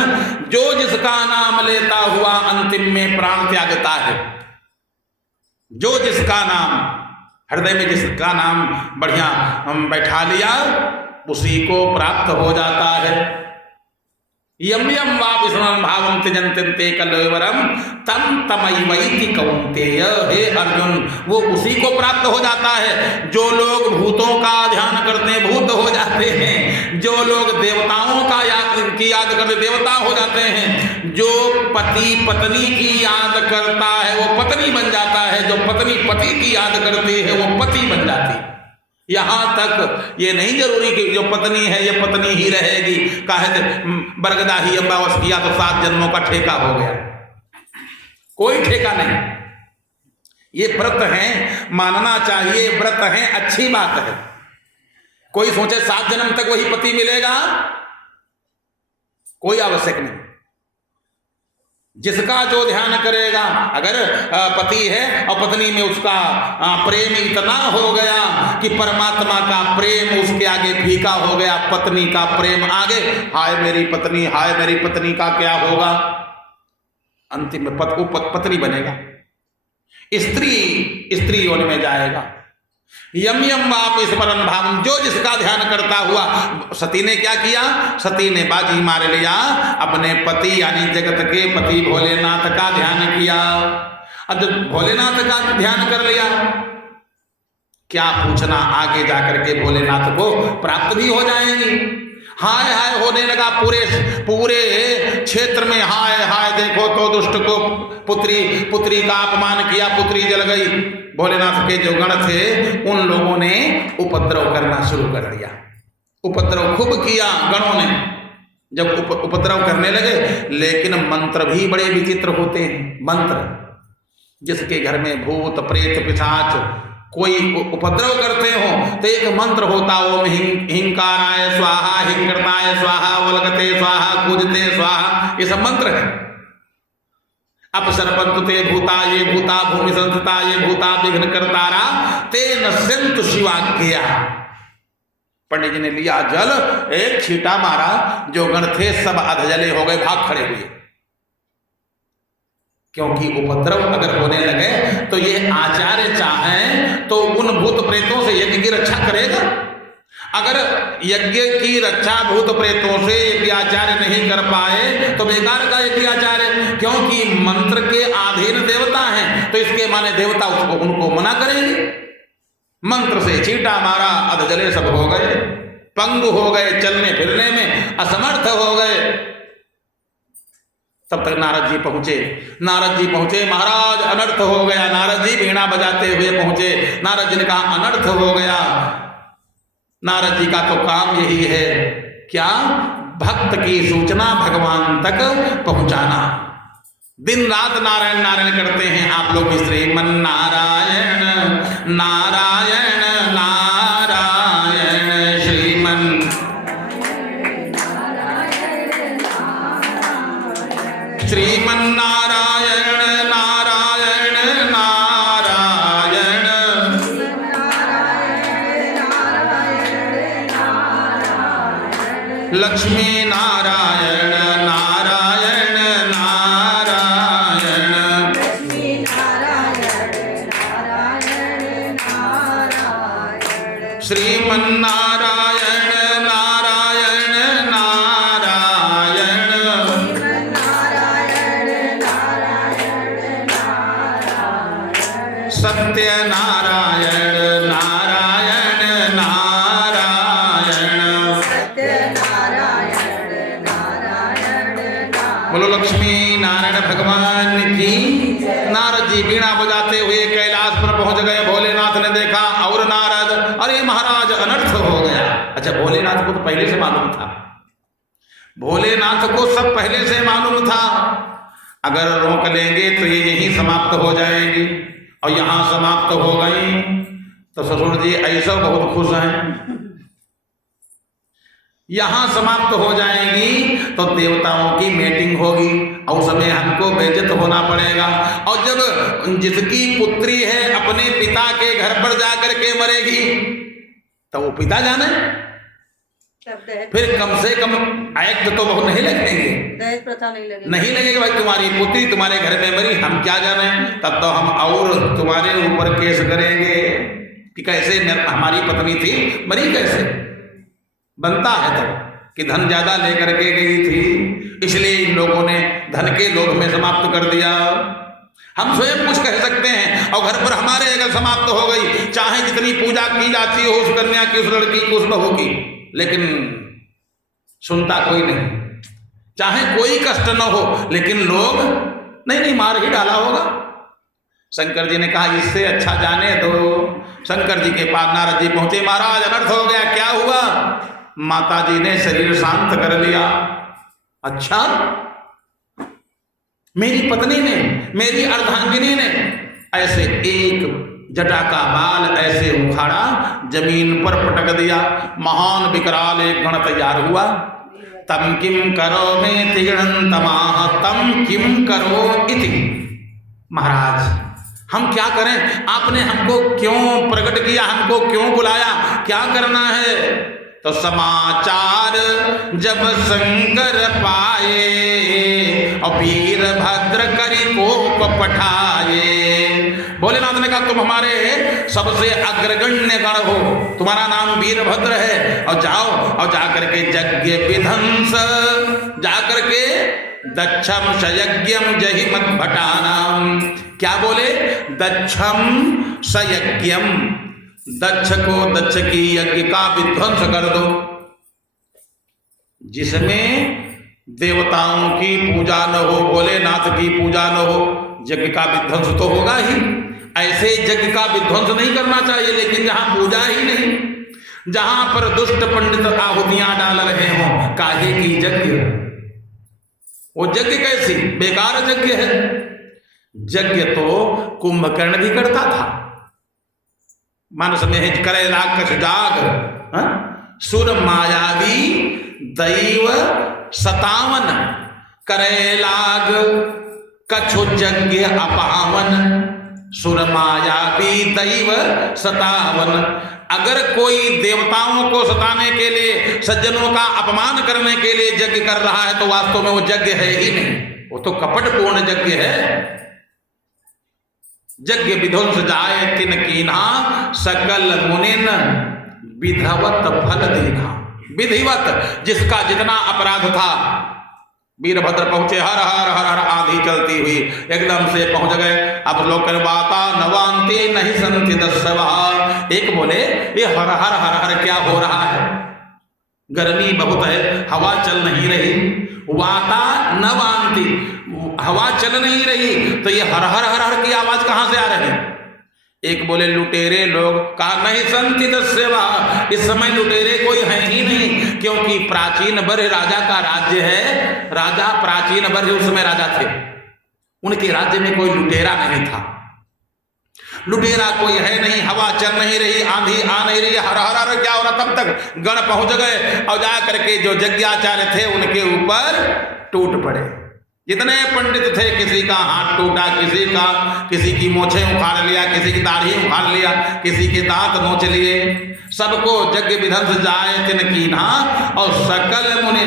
जो जिसका नाम लेता हुआ अंतिम में प्राण त्यागता है, जो जिसका नाम हृदय में, जिसका नाम बढ़िया बैठा लिया, उसी को प्राप्त हो जाता है। यम यम वापि स्मरन् भावम् त्यजन्त्यन्ते कलेवरम् तं तमैवैति कौन्तेय। हे अर्जुन, वो उसी को प्राप्त हो जाता है। जो लोग भूतों का ध्यान करते हैं, भूत हो जाते हैं। जो लोग देवताओं का याद करते, देवता हो जाते हैं। जो पति पत्नी की याद करता है, वो पत्नी बन जाता है। जो पत्नी पति की याद करती है, वो पति बन जाती है। यहां तक ये नहीं जरूरी कि जो पत्नी है ये पत्नी ही रहेगी। काहे बरगदाही अम्बावस किया तो 7 जन्मों का ठेका हो गया? कोई ठेका नहीं। ये व्रत है, मानना चाहिए, व्रत है, अच्छी बात है। कोई सोचे 7 जन्म तक वही पति मिलेगा, कोई आवश्यक नहीं। जिसका जो ध्यान करेगा, अगर पति है और पत्नी में उसका प्रेम इतना हो गया कि परमात्मा का प्रेम उसके आगे फीका हो गया, पत्नी का प्रेम आगे, हाय मेरी पत्नी, हाय मेरी पत्नी का क्या होगा? अंतिम में पत्नी बनेगा, स्त्री योनि में जाएगा। यम यम वापि स्मरन् भावम्, जो जिसका ध्यान करता हुआ। सती ने क्या किया? सती ने बाजी मार लिया, अपने पति यानी जगत के पति भोलेनाथ का ध्यान किया। अब जब भोलेनाथ का ध्यान कर लिया, क्या पूछना, आगे जाकर के भोलेनाथ को प्राप्त भी हो जाएंगी। हाय हाय होने लगा पूरे क्षेत्र में, हाय हाय देखो तो दुष्ट को पुत्री का अपमान किया, पुत्री जल गई। भोलेनाथ के जो गण थे उन लोगों ने उपद्रव करना शुरू कर दिया। उपद्रव खूब किया गणों ने। जब उपद्रव करने लगे, लेकिन मंत्र भी बड़े विचित्र होते हैं। मंत्र, जिसके घर में भूत प्रेत पिशाच कोई उपद्रव करते हो तो एक मंत्र होता, ओम हिंकाराय स्वाहा, हिंकृताय स्वाहा, वल्गते स्वाहा, कूजते स्वाहा, ये सब मंत्र है। अपसर्पन्तु ते भूता ये भूता, भूमि संस्थिता ये भूता, विघ्न कर्तारा ते नश्यन्तु शिवाज्ञया। पंडित जी ने लिया जल, एक छींटा मारा, जो गण थे सब अधजले हो गए, भाग खड़े हुए। क्योंकि उपद्रव अगर होने लगे तो ये आचार्य चाहें तो उन भूत प्रेतों से यज्ञ की रक्षा करेगा। अगर यज्ञ की रक्षा भूत प्रेतों से यज्ञाचार्य नहीं कर पाए तो बेकार का यज्ञाचार्य, क्योंकि मंत्र के अधीन देवता हैं, तो इसके माने देवता उनको मना करेंगे। मंत्र से छींटा मारा, अधजले सब हो गए, पंगु हो गए, चलने फिरने में असमर्थ हो गए। तब तक नारद जी पहुंचे। महाराज अनर्थ हो गया। नारद जी वीणा बजाते हुए पहुंचे। नारद जी ने कहा अनर्थ हो गया। नारद जी का तो काम यही है, क्या? भक्त की सूचना भगवान तक पहुंचाना। दिन रात नारायण नारायण करते हैं आप लोग भी। श्रीमन नारायण नारायण नारायण, श्रीमन श्रीमन नारायण नारायण नारायण। नारायण नारायण नारायण लक्ष्मी नारायण नारायण नारायण श्रीमन्नारायण नारायण नारायण नारायण नारायण नारायण सत्यनारायण नारायण नारायण सत्यनारायण नारायण नारायण बोलो लक्ष्मी नारायण भगवान की। नारद जी बीणा बजाते हुए कैलाश पर पहुंच गए। भोलेनाथ ने देखा और नारद, अरे महाराज अनर्थ हो गया। अच्छा, भोलेनाथ को तो पहले से मालूम था, भोलेनाथ को सब पहले से मालूम था। अगर रोक लेंगे तो ये यहीं समाप्त हो जाएगी, और यहां समाप्त हो गई तो ससुर जी ऐसा बहुत खुश हैं। यहां समाप्त हो जाएंगी तो देवताओं की मीटिंग होगी और उस समय हमको बेइज्जत होना पड़ेगा। और जब जिसकी पुत्री है अपने पिता के घर पर जाकर के मरेगी तो वो पिता जाने, फिर कम से कम एक्ट तो बहुत नहीं लगेंगे, दहेज प्रथा नहीं लगेगी, नहीं लगेगा। भाई तुम्हारी पुत्री तुम्हारे घर में मरी, हम क्या जाने। तब तो हम और तुम्हारे ऊपर केस करेंगे कि कैसे हमारी पत्नी थी, मरी कैसे। बनता है तो कि धन ज्यादा लेकर के गई थी, इसलिए इन लोगों ने धन के लोभ में समाप्त कर दिया। हम स्वयं कुछ कह सकते हैं और घर पर हमारे अगर समाप्त हो गई, चाहे जितनी पूजा की जाती हो उस कन्या की, उस लड़की की, उस बहू की, लेकिन सुनता कोई नहीं। चाहे कोई कष्ट न हो लेकिन लोग नहीं मार ही डाला होगा। शंकर जी ने कहा इससे अच्छा जाने दो। शंकर जी के पास नारद जी पहुंचे। महाराज अनर्थ हो गया, क्या हुआ। माता जी ने शरीर शांत कर लिया। अच्छा, मेरी पत्नी ने, मेरी अर्धांगिनी ने ऐसे एक जटा का बाल ऐसे उखाड़ा, जमीन पर पटक दिया। महान विकराल एक गण तैयार हुआ। तम किम करो में तीर्णतमाह तम किम करो इति। महाराज हम क्या करें, आपने हमको क्यों प्रकट किया, हमको क्यों बुलाया, क्या करना है। तो समाचार जब शंकर पाए और वीरभद्र करी कोप पठाए। भोलेनाथ ने कहा तुम हमारे सबसे अग्रगण्य गण हो, तुम्हारा नाम वीरभद्र है, और जाओ और जाकर के यज्ञ विध्वंस, जाकर के दक्षम सयज्ञम जहिमत भटानाम। क्या बोले, दक्षम सयज्ञम, दक्ष को, दक्ष की यज्ञ का विध्वंस कर दो। जिसमें देवताओं की पूजा न हो, भोलेनाथ की पूजा न हो, यज्ञ का विध्वंस तो होगा ही। ऐसे यज्ञ का विध्वंस नहीं करना चाहिए, लेकिन जहां पूजा ही नहीं, जहां पर दुष्ट पंडित आहुतियां डाल रहे हों, काहे की यज्ञ, वो यज्ञ कैसी बेकार यज्ञ है। यज्ञ तो कुंभकर्ण भी करता था। मानस में करे राक्षस जाग, सुर मायावी दैव सतावन, करे लाग कछु यज्ञ अपावन, सुर मायावी दैव सतावन। अगर कोई देवताओं को सताने के लिए, सज्जनों का अपमान करने के लिए यज्ञ कर रहा है तो वास्तव में वो यज्ञ है ही नहीं, वो तो कपटपूर्ण यज्ञ है। यज्ञ विध्वंस जाए तिन कीन्हा, सकल मुनिन विधवत फल दीना। विधिवत, जिसका जितना अपराध था। वीरभद्र पहुंचे, हर हर हर हर आंधी चलती हुई एकदम से पहुंच गए। अब लोग करवाता नवांते नहीं संति दस्सवा। एक बोले ये हर हर हर हर क्या हो रहा है, गर्मी बहुत है, हवा चल नहीं रही। वाता नवांति, हवा चल नहीं रही, तो ये हर हर हर हर की आवाज कहां से आ रही है। एक बोले लुटेरे लोग, कहा नहीं संति दस्सवा, इस समय लुटेरे कोई है ही नहीं, क्योंकि प्राचीन वर्ष राजा का राज्य है। राजा प्राचीन वर्ष उस समय राजा थे, उनके राज्य में कोई लुटेरा नहीं था। लुटेरा कोई है नहीं, हवा चल नहीं रही, आंधी आ नहीं रही, हर हर हर क्या हो रहा। तब तक गण पहुंच गए और जा करके जो यज्ञाचार्य थे उनके ऊपर टूट पड़े। जितने पंडित थे, किसी का हाथ टूटा, किसी की मोछें उखाड़ लिया, किसी की दाढ़ी उखाड़ लिया, किसी के दांत नोच लिए। सबको यज्ञ विध्वंस जाए तिन कीन्हा, और सकल मुनि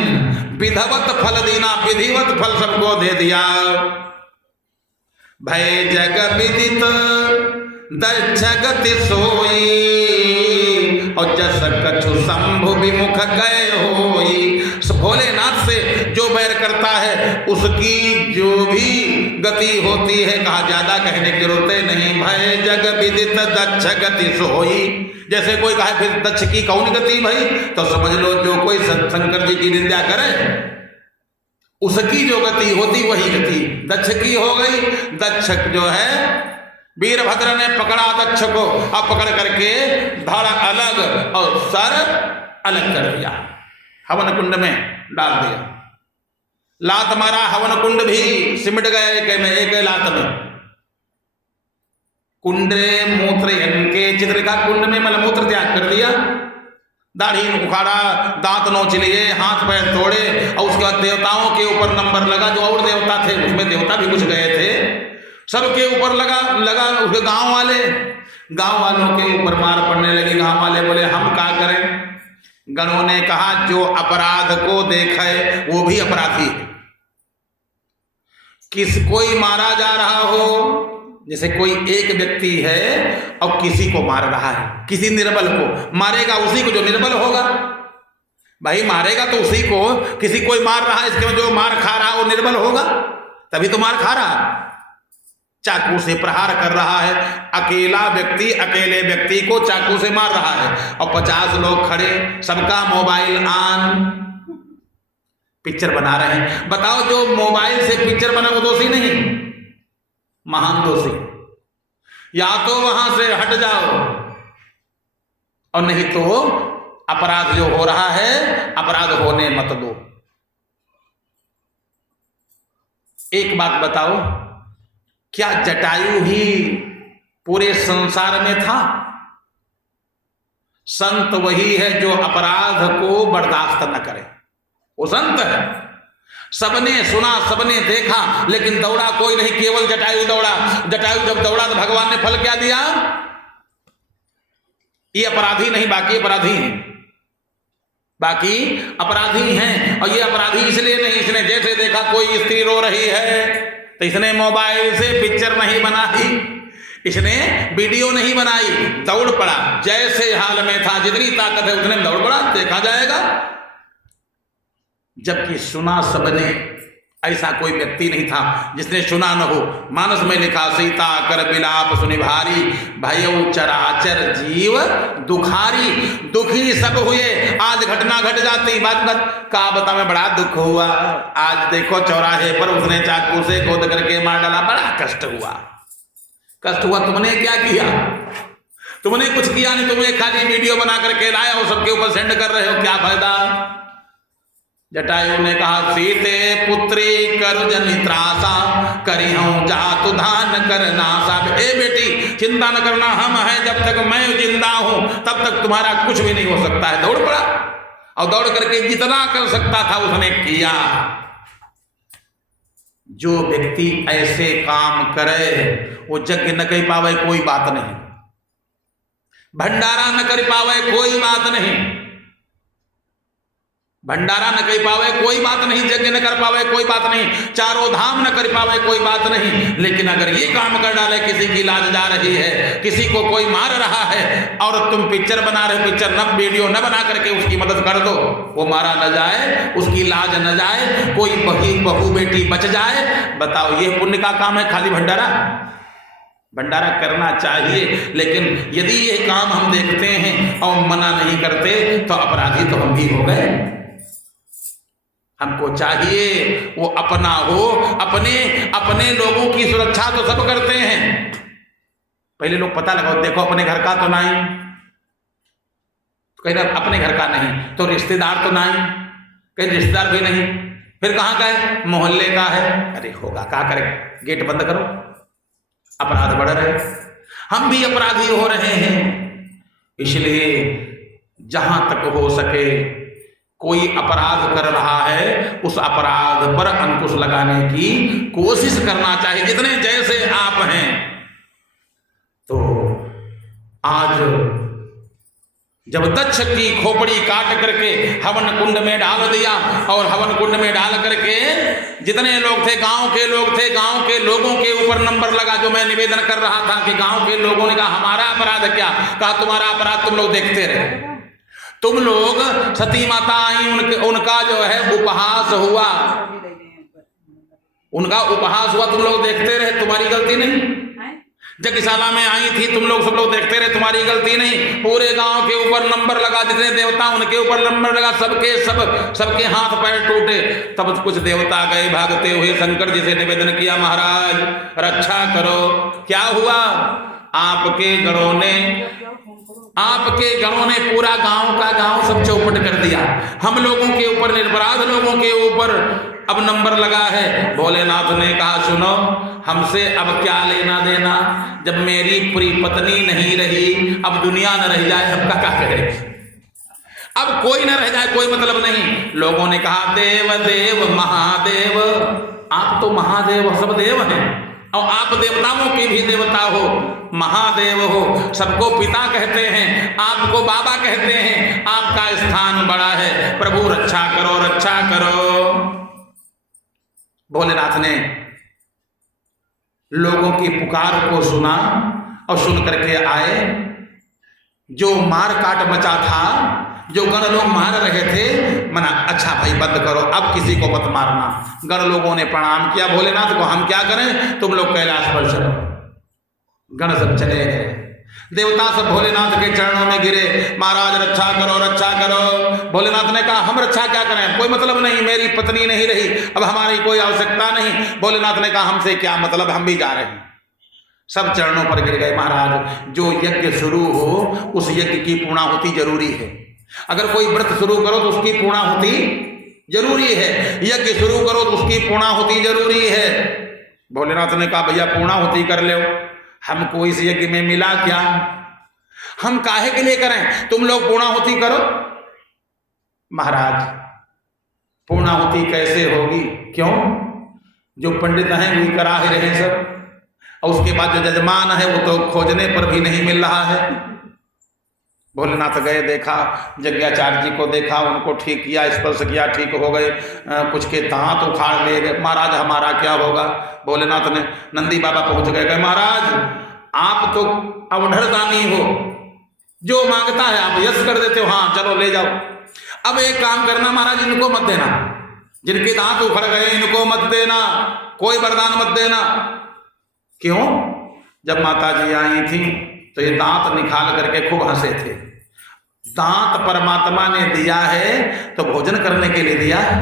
विधवत फल दीना, विधिवत फल सबको दे दिया। भय जग विदित दक्ष गति सोई, और जस कछु शंभु विमुख गए होई। भोलेनाथ से जो बैर करता है उसकी जो भी गति होती है, कहा ज्यादा कहने की जरूरत नहीं। भय जग विदित दक्ष गति सोई, जैसे कोई कहे फिर दक्ष की कौन गति भाई, तो समझ लो जो कोई शंकर जी की निंदा करे उसकी जो गति होती वही गति दक्ष की हो गई। दक्ष जो है वीरभद्र ने पकड़ा दक्ष को, अब पकड़ करके धड़ अलग और सर अलग कर दिया, हवन कुंड में डाल दिया। लात मारा, हवन कुंड भी सिमट गया एक लात में। कुंडे मूत्र इनके चित्र का, कुंड में मलमूत्र त्याग कर दिया, दाढ़ी उखाड़ा, दांत नोच लिए, हाथ पैर तोड़े, और उसके बाद देवताओं के ऊपर नंबर लगा। जो और देवता थे उसमें देवता भी कुछ गए थे, सबके ऊपर लगा उसके गांव वालों के ऊपर मार पड़ने लगी। गांव वाले बोले हम क्या करें। गणों ने कहा जो अपराध को देखे वो भी अपराधी है। कोई मारा जा रहा हो, जैसे कोई एक व्यक्ति है और किसी को मार रहा है, किसी निर्बल को मारेगा, उसी को जो निर्बल होगा भाई मारेगा तो उसी को। किसी कोई मार रहा है, इसके जो मार खा रहा है वो निर्बल होगा, तभी तो मार खा रहा है। चाकू से प्रहार कर रहा है, अकेला व्यक्ति अकेले व्यक्ति को चाकू से मार रहा है, और 50 लोग खड़े, सबका मोबाइल ऑन, पिक्चर बना रहे हैं। बताओ जो मोबाइल से पिक्चर बना वो दोषी नहीं, महान दोषी। या तो वहां से हट जाओ, और नहीं तो अपराध जो हो रहा है अपराध होने मत दो। एक बात बताओ, क्या जटायु ही पूरे संसार में था? संत वही है जो अपराध को बर्दाश्त न करे, वो संत है। सबने सुना, सबने देखा, लेकिन दौड़ा कोई नहीं, केवल जटायु दौड़ा। जटायु जब दौड़ा तो भगवान ने फल क्या दिया? ये अपराधी नहीं, बाकी अपराधी हैं, बाकी अपराधी हैं। और ये अपराधी इसलिए नहीं, इसने जैसे देखा कोई स्त्री रो रही है तो इसने मोबाइल से पिक्चर नहीं बनाई, इसने वीडियो नहीं बनाई, दौड़ पड़ा। जैसे हाल में था, जितनी ताकत है उतने दौड़ पड़ा, देखा जाएगा। जबकि सुना सबने, ऐसा कोई व्यक्ति नहीं था जिसने सुना न हो। मानस में लिखा सीता कर विलाप सुनि भारी, भयो चराचर जीव दुखारी। दुखी सब हुए, आज घटना घट जाती, बात का बता में बड़ा दुख हुआ। आज देखो चौराहे पर उसने चाकू से गोद करके मार डाला, बड़ा कष्ट हुआ। कष्ट हुआ, तुमने क्या किया? तुमने कुछ किया नहीं, तुम्हें खाली वीडियो बना करके लाया हो, सबके ऊपर सेंड कर रहे हो, क्या फायदा? जटायु ने कहा सीते पुत्री कर जनि त्रासा, करी हूं जातु धान करना सब। ए बेटी चिंता न करना, हम हैं, जब तक मैं जिंदा हूं तब तक तुम्हारा कुछ भी नहीं हो सकता है। दौड़ पड़ा, और दौड़ करके जितना कर सकता था उसने किया। जो व्यक्ति ऐसे काम करे वो यज्ञ न कर पावे कोई बात नहीं, भंडारा न कर पावे कोई बात नहीं, भंडारा न कर पावे कोई बात नहीं, यज्ञ न कर पावे कोई बात नहीं, चारों धाम न कर पावे कोई बात नहीं। लेकिन अगर ये काम कर डाले, किसी की लाज जा रही है, किसी को कोई मार रहा है, और तुम पिक्चर बना रहे हो, पिक्चर न वीडियो न बना करके उसकी मदद कर दो, वो मारा न जाए, उसकी लाज न जाए, कोई बहू बेटी बच जाए, बताओ ये पुण्य का काम है? खाली भंडारा? भंडारा करना चाहिए, लेकिन यदि ये काम हम देखते हैं और मना नहीं करते तो अपराधी तो हम भी हो गए। हमको चाहिए वो अपना हो, अपने लोगों की सुरक्षा तो सब करते हैं। पहले लोग पता लगाओ, देखो अपने घर का तो नहीं, कहीं अपने घर का नहीं तो रिश्तेदार तो नहीं, कहीं रिश्तेदार भी नहीं, फिर कहाँ का है? मोहल्ले का है। अरे होगा, क्या करें? गेट बंद करो, अपराध बढ़ रहे, हम भी अपराधी हो रहे हैं। इसलिए जहां तक हो सके कोई अपराध कर रहा है उस अपराध पर अंकुश लगाने की कोशिश करना चाहिए, जितने जैसे आप हैं। तो आज जब दक्ष की खोपड़ी काट करके हवन कुंड में डाल दिया और हवन कुंड में डाल करके जितने लोग थे, गांव के लोग थे, गांव के लोगों के ऊपर नंबर लगा। जो मैं निवेदन कर रहा था कि गांव के लोगों ने कहा हमारा अपराध क्या, कहा तुम्हारा अपराध तुम लोग देखते रहे। तुम लोग सती माता आई, उनका जो है उपहास हुआ, उनका उपहास हुआ, तुम लोग देखते रहे, तुम्हारी गलती नहीं। यज्ञशाला में आई थी, तुम लोग सब लोग देखते रहे, तुम्हारी गलती नहीं। पूरे गांव के ऊपर नंबर लगा, जितने देवता उनके ऊपर नंबर लगा, सबके हाथ पैर टूटे। तब कुछ देवता गए भागते हुए, शंकर जी से निवेदन किया महाराज रक्षा करो। क्या हुआ? आपके गणों ने पूरा गांव का गांव सब चौपट कर दिया। हम लोगों के ऊपर, निरपराध लोगों के ऊपर अब नंबर लगा है। भोलेनाथ ने कहा सुनो, हमसे अब क्या लेना देना, जब मेरी पूरी पत्नी नहीं रही, अब दुनिया न रह जाए, हम क्या करें, अब कोई न रह जाए, कोई मतलब नहीं। लोगों ने कहा देव देव महादेव, आप तो महादेव सब देव हैं और आप देवताओं के भी देवता हो, महादेव हो, सबको पिता कहते हैं, आपको बाबा कहते हैं, आपका स्थान बड़ा है, प्रभु रक्षा करो रक्षा करो। भोलेनाथ ने लोगों की पुकार को सुना और सुन करके आए। जो मार काट मचा था, जो गण लोग मार रहे थे, मना अच्छा भाई बंद करो, अब किसी को मत मारना। गण लोगों ने प्रणाम किया भोलेनाथ को, हम क्या करें, तुम लोग कैलाश पर चलो। गण सब चले गए, देवता सब भोलेनाथ के चरणों में गिरे, महाराज रक्षा करो रक्षा करो। भोलेनाथ ने कहा हम रक्षा क्या करें, कोई मतलब नहीं, मेरी पत्नी नहीं रही, अब हमारी कोई आवश्यकता नहीं। भोलेनाथ ने कहा हमसे क्या मतलब, हम भी जा रहे हैं। सब चरणों पर गिर गए। महाराज जो यज्ञ शुरू हो उस यज्ञ की पूर्णाहुति जरूरी है। अगर कोई व्रत शुरू करो तो उसकी पूर्णाहुति जरूरी है, यज्ञ शुरू करो तो उसकी पूर्णाहुति जरूरी है। भोलेनाथ ने कहा भैया पूर्णाहुति कर लो, हमको इस यज्ञ में मिला क्या, हम काहे के लिए करें, तुम लोग पूर्णाहुति करो। महाराज पूर्णाहुति कैसे होगी, क्यों, जो पंडित हैं वही करा ही रहे सब, और उसके बाद जो जजमान है वो तो खोजने पर भी नहीं मिल रहा है। भोलेनाथ गए, देखा यज्ञाचार्य जी को, देखा उनको ठीक किया, स्पर्श किया, ठीक हो गए, कुछ के दांत उखाड़ ले गए। महाराज हमारा क्या होगा। भोलेनाथ ने, नंदी बाबा पहुंच गए, कहे महाराज आप तो अवढरदानी हो, जो मांगता है आप यस कर देते हो, हाँ चलो ले जाओ। अब एक काम करना महाराज, इनको मत देना, जिनके दांत उखड़ गए इनको मत देना, कोई वरदान मत देना। क्यों? जब माता जी आई थी तो ये दांत निकाल करके खूब हंसे थे। दांत परमात्मा ने दिया है तो भोजन करने के लिए दिया है,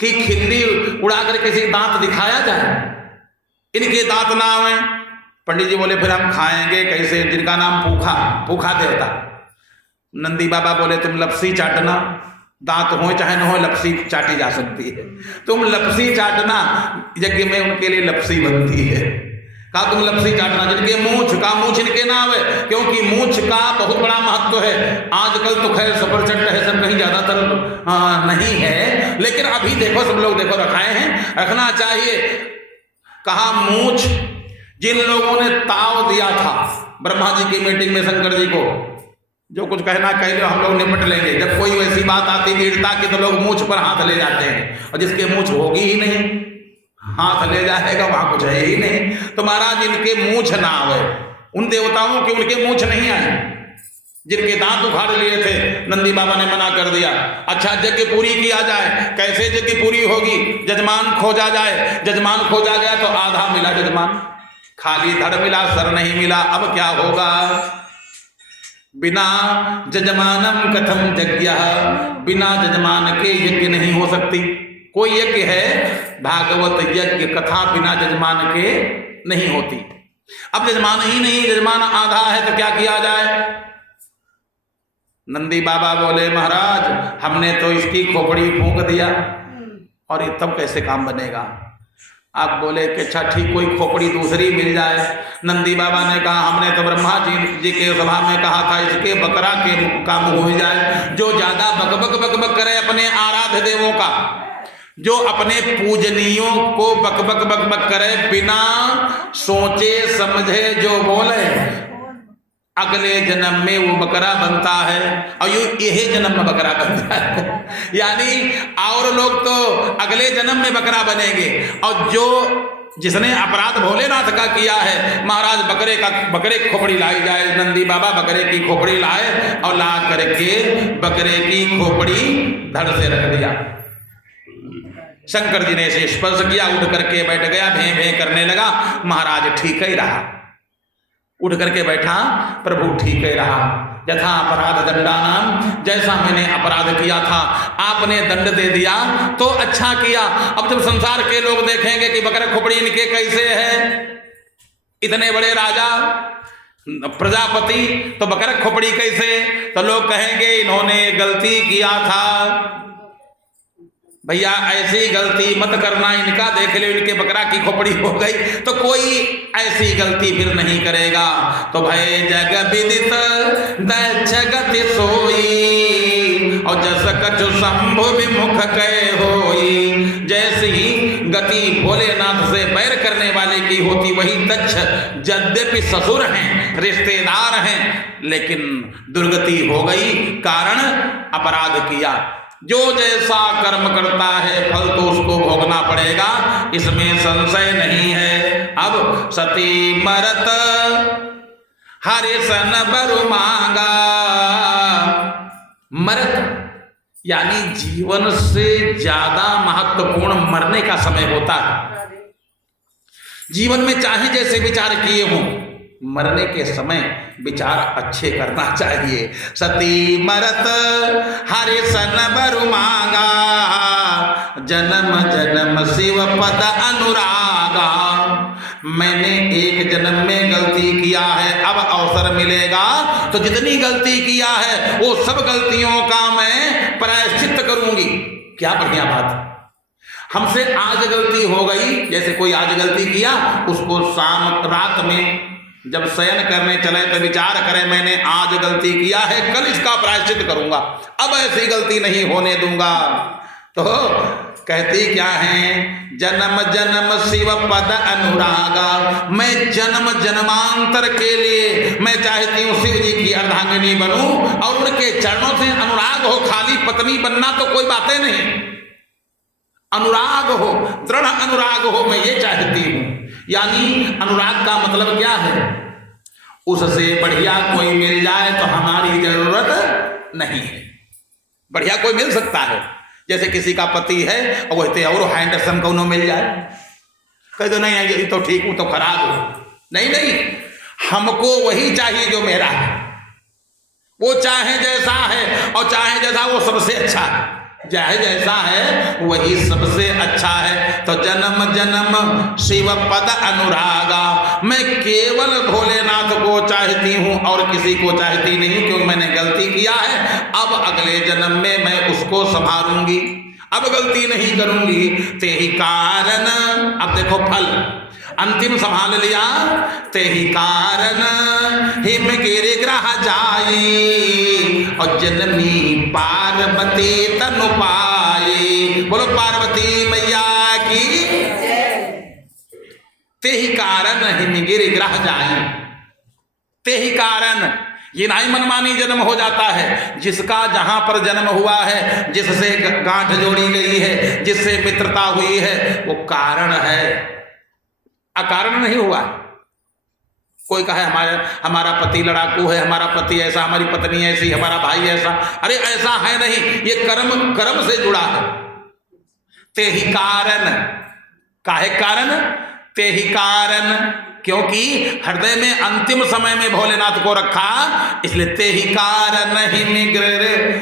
कि खिल्ली उड़ा कर किसी दांत दिखाया जाए, इनके दांत ना आए। पंडित जी बोले फिर हम खाएंगे कैसे, जिनका नाम भूखा देवता। नंदी बाबा बोले तुम लपसी चाटना, दांत हो चाहे न हो लपसी चाटी जा सकती है, तुम लपसी चाटना, यज्ञ में उनके लिए लपसी बनती है। कहा तुम लपसी चाटना, जिनके मूंछ इनके ना आवे, क्योंकि मूंछ का बहुत बड़ा महत्व है। आजकल तो खैर सफरचंद है सब, कहीं ज्यादातर नहीं है, लेकिन अभी देखो सब लोग देखो रखाए हैं, रखना चाहिए। कहा मूंछ, जिन लोगों ने ताव दिया था ब्रह्मा जी की मीटिंग में शंकर जी को, जो कुछ कहना कह लो हम लोग निपट लेंगे, जब कोई वैसी बात आती वीरता की तो लोग मूंछ पर हाथ ले जाते हैं, और जिसके मूंछ होगी ही नहीं हाथ ले जाएगा, वहां कुछ है ही नहीं। तो महाराज इनके मूंछ ना आवे, उन देवताओं के उनके मूंछ नहीं आए, जिनके दांत उखाड़ लिए थे। नंदी बाबा ने मना कर दिया। अच्छा यज्ञ पूरी किया जाए, कैसे यज्ञ पूरी होगी, जजमान खोजा जाए। जजमान खोजा गया तो आधा मिला जजमान, खाली धड़ मिला, सर नहीं मिला। अब क्या होगा, बिना जजमानम कथम यज्ञ, बिना जजमान के यज्ञ नहीं हो सकती। कोई यज्ञ है भागवत यज्ञ कथा बिना जजमान के नहीं होती। अब जजमान ही नहीं, जजमान आधा है तो क्या किया जाए। नंदी बाबा बोले महाराज हमने तो इसकी खोपड़ी फूंक दिया और ये तब कैसे काम बनेगा। आप बोले कि अच्छा ठीक कोई खोपड़ी दूसरी मिल जाए। नंदी बाबा ने कहा हमने तो ब्रह्मा जी के सभा में कहा था इसके बकरा के काम हो जाए, जो ज्यादा बकबक बकबक करे अपने आराध्य देवों का, जो अपने पूजनीयों को बकबक बकबक करे, बिना सोचे समझे जो बोले, अगले जन्म में वो बकरा बनता है और यही जन्म में बकरा बनता है। यानी और लोग तो अगले जन्म में बकरा बनेंगे, और जो जिसने अपराध भोलेनाथ का किया है, महाराज बकरे की खोपड़ी लाई जाए, नंदी बाबा बकरे की खोपड़ी लाए और ला करके बकरे की खोपड़ी धड़ से रख दिया। शंकर जी ने इसे स्पर्श किया, उठ करके बैठ गया, भें भें करने लगा। महाराज ठीक ही रहा, उठ करके बैठा, प्रभु ठीक ही रहा। यथा अपराध दंडानाम, जैसा मैंने अपराध किया था आपने दंड दे दिया तो अच्छा किया। अब जब संसार के लोग देखेंगे कि बकरा खोपड़ी इनके कैसे है, इतने बड़े राजा प्रजापति तो बकरा खोपड़ी कैसे, तो लोग कहेंगे इन्होंने गलती किया था। भैया ऐसी गलती मत करना, इनका देख लो इनके बकरा की खोपड़ी हो गई तो कोई ऐसी गलती फिर नहीं करेगा। तो भय जग विदित दक्ष गति सोई, और जस कछु शंभु विमुख कहे होई। जैसी गति भोलेनाथ से बैर करने वाले की होती वही दक्ष यद्यपि ससुर हैं, रिश्तेदार हैं, लेकिन दुर्गति हो गई, कारण अपराध किया। जो जैसा कर्म करता है फल तो उसको भोगना पड़ेगा, इसमें संशय नहीं है। अब सती मरत हरि सन बरु मांगा, मरत यानी जीवन से ज्यादा महत्वपूर्ण मरने का समय होता है। जीवन में चाहे जैसे विचार किए हों, मरने के समय विचार अच्छे करना चाहिए। सती मरत हरि सन बरु मांगा, जन्म जन्म शिव पद अनुरागा। मैंने एक जन्म में गलती किया है, अब अवसर मिलेगा तो जितनी गलती किया है वो सब गलतियों का मैं प्रायश्चित करूंगी। क्या बढ़िया बात, हमसे आज गलती हो गई, जैसे कोई आज गलती किया उसको शाम रात में जब शयन करने चले तो विचार करें मैंने आज गलती किया है, कल इसका प्रायश्चित करूंगा, अब ऐसी गलती नहीं होने दूंगा। तो कहती क्या है, जन्म जन्म शिव पद अनुरागा। मैं जन्म जन्मांतर के लिए मैं चाहती हूँ शिव जी की अर्धांगिनी बनूं और उनके चरणों से अनुराग हो। खाली पत्नी बनना तो कोई बातें नहीं, अनुराग हो, दृढ़ अनुराग हो, मैं ये चाहती हूं। यानी अनुराग का मतलब क्या है, उससे बढ़िया कोई मिल जाए तो हमारी जरूरत नहीं है। बढ़िया कोई मिल सकता है, जैसे किसी का पति है और वह और हैंडसम को न मिल जाए, कह दो नहीं ये तो ठीक हूं तो खराब हो, नहीं नहीं, हमको वही चाहिए जो मेरा है। वो चाहे जैसा है और चाहे जैसा वो सबसे अच्छा है, चाहे जैसा है वही सबसे अच्छा है। तो जन्म जन्म शिव पद अनुरागा, मैं केवल भोलेनाथ को चाहती हूँ और किसी को चाहती नहीं, क्योंकि मैंने गलती किया है। अब अगले जन्म में मैं उसको संभालूंगी, अब गलती नहीं करूंगी। ते ही कारण, अब देखो फल अंतिम संभाल लिया। ते ही कारण हिम गिरिग्रह जाई, और जननी पार्वती तनु पाई। बोलो पार्वती मैया की। ते ही कारण हिम गिरिग्रह जाई, ते ही कारण ये नहीं मनमानी जन्म हो जाता है। जिसका जहां पर जन्म हुआ है, जिससे गांठ जोड़ी गई है, जिससे मित्रता हुई है, वो कारण है, अकारण नहीं हुआ। कोई कहे हमारा पति लड़ाकू है, हमारा पति ऐसा, हमारी पत्नी ऐसी, हमारा भाई ऐसा, अरे ऐसा है नहीं, ये कर्म से जुड़ा है। ते ही कारण, काहे कारण, ते ही कारण, क्योंकि हृदय में अंतिम समय में भोलेनाथ को रखा, इसलिए ते ही कारण ही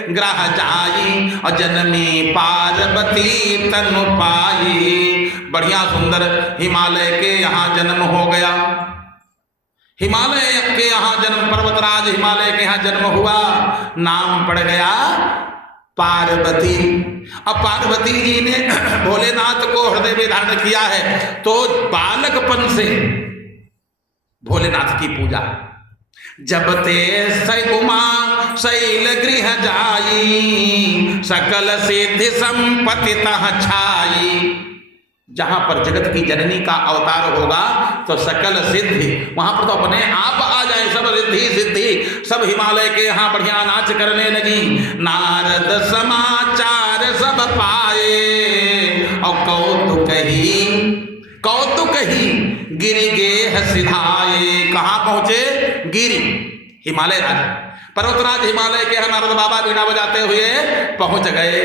ग्रह जाई, और जननी पार्वती तनु पाई। बढ़िया सुंदर हिमालय के यहाँ जन्म हो गया, हिमालय के यहाँ जन्म, पर्वतराज हिमालय के यहाँ जन्म हुआ, नाम पड़ गया पार्वती। अब पार्वती जी ने भोलेनाथ को हृदय में धारण किया है, तो बालकपन से भोलेनाथ की पूजा। जब ते उमा शैल गृह जाई, सकल सिद्धि संपत्ति तह छाई। जहां पर जगत की जननी का अवतार होगा तो सकल सिद्धि वहां पर तो अपने आप आ जाए, सब रिद्धि सिद्धि सब हिमालय के यहाँ बढ़िया नाच करने लगी। नारद समाचार सब पाए और कौतुक ही गिरि गेह सिधाए। कहाँ पहुंचे? गिरि हिमालय राज पर्वतराज हिमालय के नारद बाबा बीणा बजाते हुए पहुंच गए,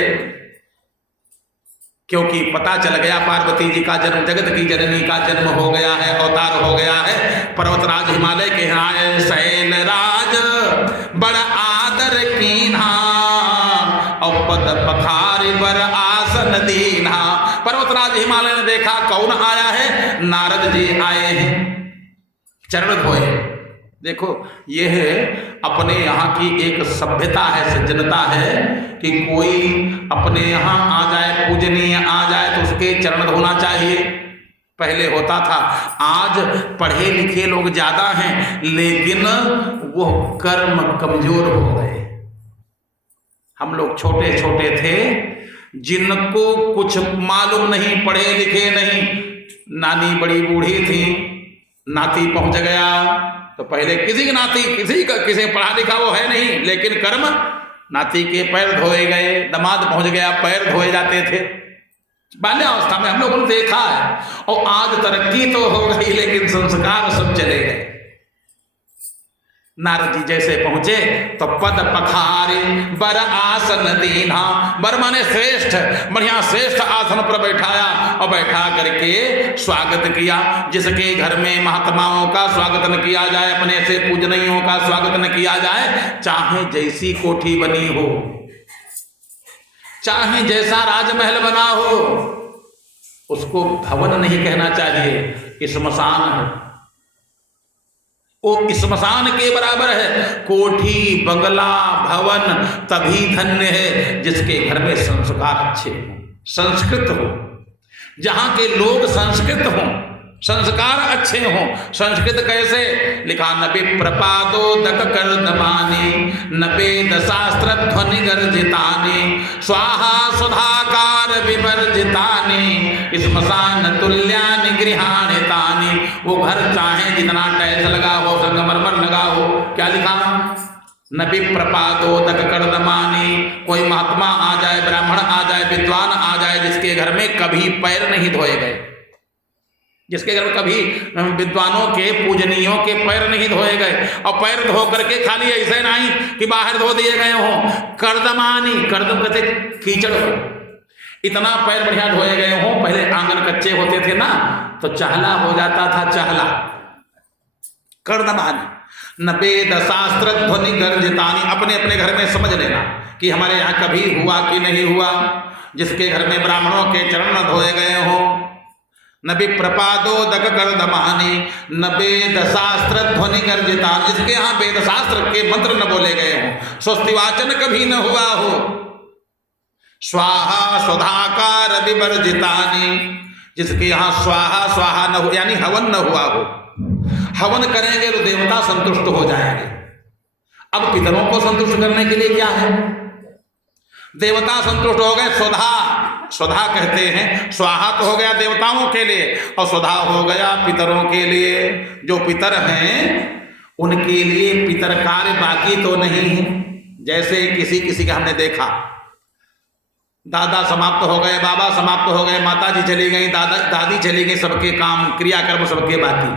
क्योंकि पता चल गया पार्वती जी का जन्म, जगत की जननी का जन्म हो गया है, अवतार हो गया है। पर्वतराज हिमालय के यहाँ शैल राज बड़ा आदर कीन्हा और पद पखारी बर आसन दीन्हा। पर्वतराज हिमालय ने देखा कौन आया है? नारद जी आए हैं, चरण धोए। देखो यह अपने यहाँ की एक सभ्यता है, सज्जनता है कि कोई अपने यहाँ आ जाए, पूजनीय आ जाए तो उसके चरण धोना चाहिए। पहले होता था, आज पढ़े लिखे लोग ज्यादा हैं लेकिन वो कर्म कमजोर हो गए। हम लोग छोटे छोटे थे, जिनको कुछ मालूम नहीं, पढ़े लिखे नहीं, नानी बड़ी बूढ़ी थी, नाती पहुंच गया तो पहले किसी की नाती किसी पढ़ा लिखा वो है नहीं, लेकिन कर्म नाती के पैर धोए गए, दामाद पहुंच गया पैर धोए जाते थे। बाल्यावस्था में हम लोगों ने देखा है। और आज तरक्की तो हो गई लेकिन संस्कार सब चले गए। नारद जी जैसे पहुंचे तो पद पखारे बर आसन दीन्हा, बर माने श्रेष्ठ, बढ़िया श्रेष्ठ आसन पर बैठाया और बैठा करके स्वागत किया। जिसके घर में महात्माओं का स्वागत न किया जाए, अपने से पूजनीयों का स्वागत न किया जाए, चाहे जैसी कोठी बनी हो, चाहे जैसा राजमहल बना हो, उसको भवन नहीं कहना चाहिए, स्मशान है। वो स्मशान के बराबर है। कोठी बंगला भवन तभी धन्य है जिसके घर में संस्कार अच्छे हों, संस्कृत हो, जहां के लोग संस्कृत हों, संस्कार अच्छे हों। संस्कृत कैसे? लिखा न विप्रपादोदक कर्दमानि न वेद शास्त्र ध्वनि गर्जितानि स्वाहा सुधाकार विवर्जितानि स्मशान तुल्यानि गृहाणि तानि। वो घर चाहे जितना टाइल्स लगा हो, संगमरमर लगा हो, क्या लिखा? न विप्रपादोदक कर्दमानि। कोई महात्मा आ जाए, ब्राह्मण आ जाए, विद्वान आ जाए, जिसके घर में कभी पैर नहीं धोए गए, जिसके घर में कभी विद्वानों के पूजनीयों के पैर नहीं धोए गए, और पैर धो करके खाली ऐसे नहीं कि बाहर धो दिए गए हों, कर्दमानी, कर्दम कहते कीचड़ हो, इतना पैर बढ़िया धोए गए हों। पहले आंगन कच्चे होते थे ना, तो चहला हो जाता था, चहला कर्दमानी। न वेद शास्त्र ध्वनि गर्जितानि। अपने अपने घर में समझ लेना कि हमारे यहाँ कभी हुआ कि नहीं हुआ। जिसके घर में ब्राह्मणों के चरण न धोए गए हों, न विप्रपादोदक कर्दमानि न वेद शास्त्र ध्वनि गर्जितानि। जिसके यहाँ वेद शास्त्र के मंत्र न बोले गए हों, स्वस्तिवाचन कभी न हुआ हो, स्वाहा सुधाकार विवर्जितानि। जिसके यहाँ स्वाहा स्वाहा न हो, यानी हवन न हुआ हो, हवन करेंगे तो देवता संतुष्ट हो जाएंगे। अब पितरों को संतुष्ट करने के लिए क्या है? देवता संतुष्ट हो गए, स्वधा कहते हैं। स्वाहा तो हो गया देवताओं के लिए और स्वधा हो गया पितरों के लिए। जो पितर हैं उनके लिए पितर कार्य बाकी तो नहीं है। जैसे किसी का हमने देखा, दादा समाप्त हो गए, बाबा समाप्त हो गए, माता जी चली गई, दादी चली गई, सबके काम क्रियाकर्म सबके बाकी।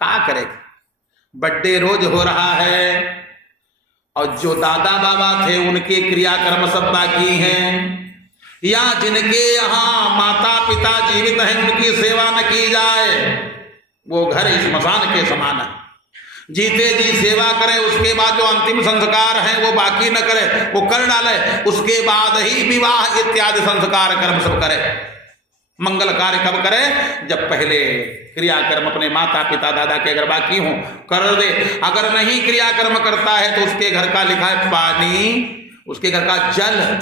क्या करेगा? बर्थडे रोज हो रहा है और जो दादा बाबा थे उनके क्रियाकर्म सब बाकी हैं, या जिनके यहाँ माता पिता जीवित हैं उनकी सेवा न की जाए, वो घर स्मशान के समान है। जीते जी सेवा करे, उसके बाद जो अंतिम संस्कार हैं वो बाकी न करे, वो कर डाले, उसके बाद ही विवाह इत्यादि संस्कार कर्म सब करे। मंगल कार्य कब करे? जब पहले क्रियाकर्म अपने माता पिता दादा के अगर बाकी हों कर दे। अगर नहीं क्रियाकर्म करता है तो उसके घर का लिखा है पानी, उसके घर का जल,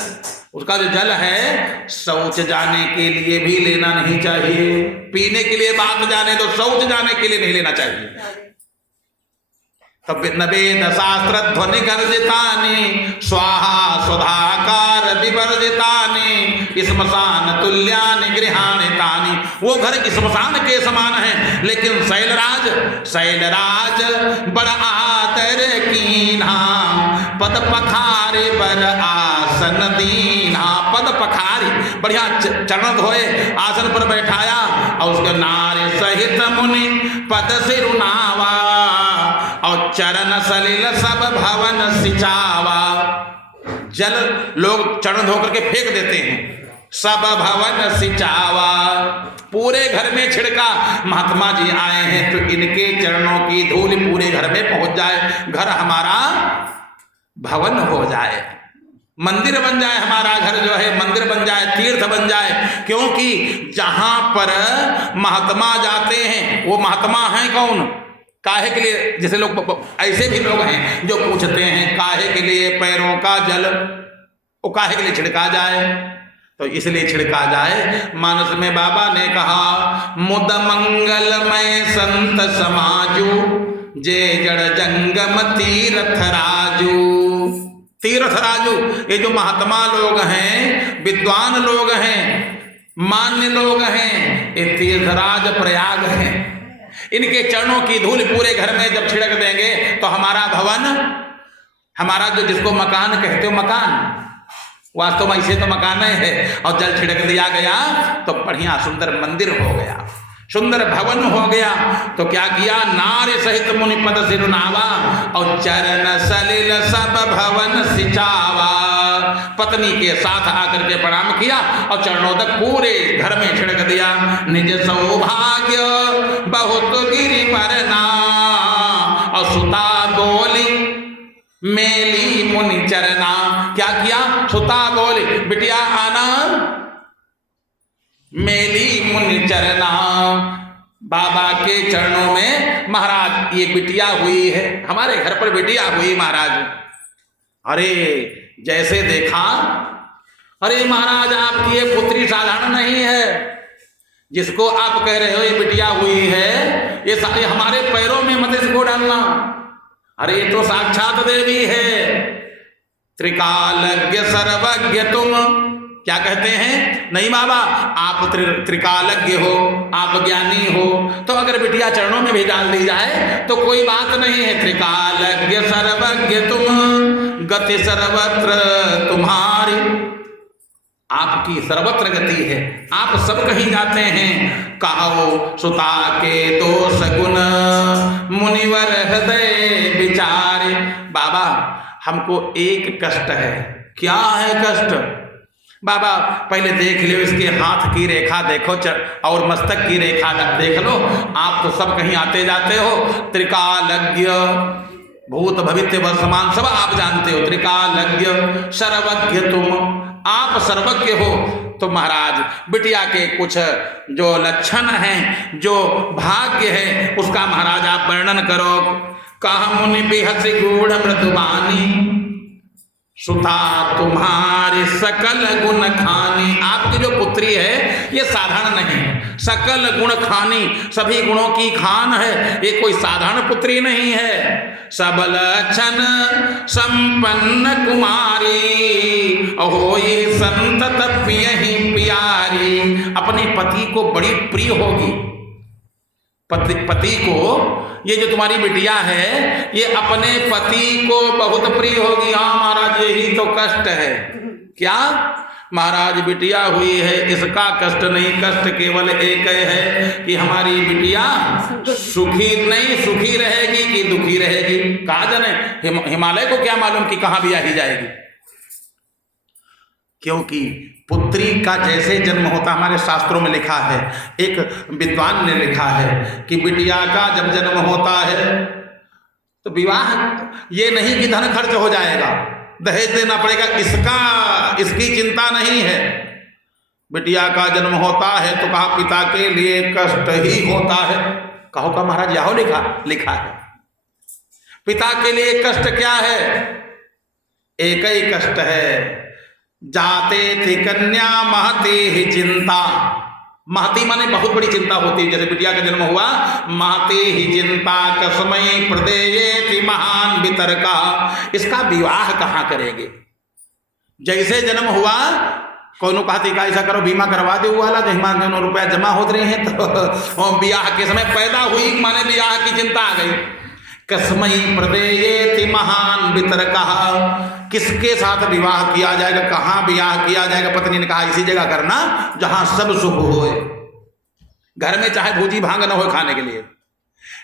उसका जो जल है शौच जाने के लिए भी लेना नहीं चाहिए। पीने के लिए बात जाने तो शौच जाने के लिए नहीं लेना चाहिए। तब न वेद शास्त्र ध्वनि गर्जितानि स्वाहा सुधाकार विवर्जितानि स्मशान तुल्यानि गृहाणि तानि। वो घर स्मशान के समान है, लेकिन शैलराज बड़ आदर कीन्हा पद पखारे बर आसन दीन्हा। पद पखारी बढ़िया चरण धोए आसन पर बैठाया और उसके नारे सहित मुनि पद सिरुनावा और चरण सलिल सब भवन सिंचावा। जल लोग चरण धो करके फेंक देते हैं, सब भवन सिंचावा। पूरे घर में छिड़का। महात्मा जी आए हैं तो इनके चरणों की धूल पूरे घर में पहुंच जाए, घर हमारा भवन हो जाए, मंदिर बन जाए, हमारा घर जो है मंदिर बन जाए, तीर्थ बन जाए। क्योंकि जहां पर महात्मा जाते हैं वो महात्मा हैं कौन? काहे के लिए? जैसे लोग ऐसे भी लोग हैं जो पूछते हैं काहे के लिए पैरों का जल वो काहे के लिए छिड़का जाए? तो इसलिए छिड़का जाए। मानस में बाबा ने कहा मुद मंगलमय संत समाजू जे जड़ जंगम तीर्थ राजू। तीर्थ राजू ये जो महात्मा लोग हैं, विद्वान लोग हैं, मान्य लोग हैं, ये तीर्थराज प्रयाग हैं। इनके चरणों की धूल पूरे घर में जब छिड़क देंगे तो हमारा भवन, हमारा जो जिसको मकान कहते हो, मकान वास्तव में इसे तो मकान है, और जल छिड़क दिया गया तो बढ़िया सुंदर मंदिर हो गया, सुंदर भवन हो गया। तो क्या किया? नारी सहित मुनि पद सिरुनावा और चरण सलिल सब भवन सिंचावा। पत्नी के साथ आकर के प्रणाम किया और चरणों तक पूरे घर में छिड़क दिया। निज सौभाग्य बहुत गिरि पर ना और सुता बोली मेली मुनि चरना। क्या किया? सुता बोली बिटिया आना मेली मुनि चरना। बाबा के चरणों में महाराज ये बिटिया हुई है, हमारे घर पर बिटिया हुई महाराज। अरे जैसे देखा, अरे महाराज आपकी ये पुत्री साधारण नहीं है, जिसको आप कह रहे हो ये बिटिया हुई है, ये हमारे पैरों में मत इसको डालना। अरे ये तो साक्षात देवी है, त्रिकालज्ञ सर्वज्ञ तुम। क्या कहते हैं? नहीं बाबा आप त्रिकालज्ञ हो, आप ज्ञानी हो, तो अगर बिटिया चरणों में भी डाल दी जाए तो कोई बात नहीं है। त्रिकालज्ञ सर्वज्ञ तुम गति सर्वत्र तुम्हारी। आपकी सर्वत्र गति है, आप सब कहीं जाते हैं। कहो सुता के दोष गुण मुनिवर हृदय विचारे। बाबा हमको एक कष्ट है। क्या है कष्ट? बाबा पहले देख लो इसके हाथ की रेखा देखो और मस्तक की रेखा देख लो। आप तो सब कहीं आते जाते हो, त्रिकालज्ञ भूत भविष्य वर्तमान सब आप जानते हो। त्रिकालज्ञ सर्वज्ञ तुम, आप सर्वज्ञ हो। तो महाराज बिटिया के कुछ जो लक्षण हैं, जो भाग्य है, उसका महाराज आप वर्णन करो। कहा मुनि बिहसि गूढ़ मृदुबानी सुता तुम्हारी सकल गुण खानी। आपकी जो पुत्री है ये साधारण नहीं, सकल गुण खानी, सभी गुणों की खान है, ये कोई साधारण पुत्री नहीं है। सबल लक्षण संपन्न कुमारी हो ये संतत पियहि प्यारी। अपने पति को बड़ी प्रिय होगी, पति को, ये जो तुम्हारी बिटिया है ये अपने पति को बहुत प्रिय होगी। हाँ महाराज यही तो कष्ट है। क्या महाराज बिटिया हुई है इसका कष्ट नहीं, कष्ट केवल एक है कि हमारी बिटिया सुखी नहीं, सुखी रहेगी कि दुखी रहेगी। कहा जाने हिमालय को क्या मालूम कि कहाँ भी आई जाएगी। क्योंकि पुत्री का जैसे जन्म होता, हमारे शास्त्रों में लिखा है, एक विद्वान ने लिखा है कि बिटिया का जब जन्म होता है तो विवाह ये नहीं कि धन खर्च हो जाएगा, दहेज देना पड़ेगा, इसकी चिंता नहीं है। बिटिया का जन्म होता है तो कहा पिता के लिए कष्ट ही होता है। कहो का महाराज यहो लिखा है। पिता के लिए कष्ट क्या है? एक ही कष्ट है, जाते थी कन्या महती ही चिंता। महती माने बहुत बड़ी चिंता होती है। जैसे बिटिया का जन्म हुआ, महती ही चिंता कसमई प्रदेयेति महान वितर्का, इसका विवाह कहाँ करेंगे। जैसे जन्म हुआ कोनो कहती का ऐसा करो बीमा करवा दे वाला, जहाँ जो रुपया जमा होते रहे हैं तो ब्याह के समय पैदा हुई माने ब्याह की चिंता आ गई। कसमई प्रदेयेति महान वितर्का, किसके साथ विवाह किया जाएगा, कहाँ विवाह किया जाएगा। पत्नी ने कहा इसी जगह करना जहां सब सुख होए, घर में चाहे भूजी भांग न हो खाने के लिए।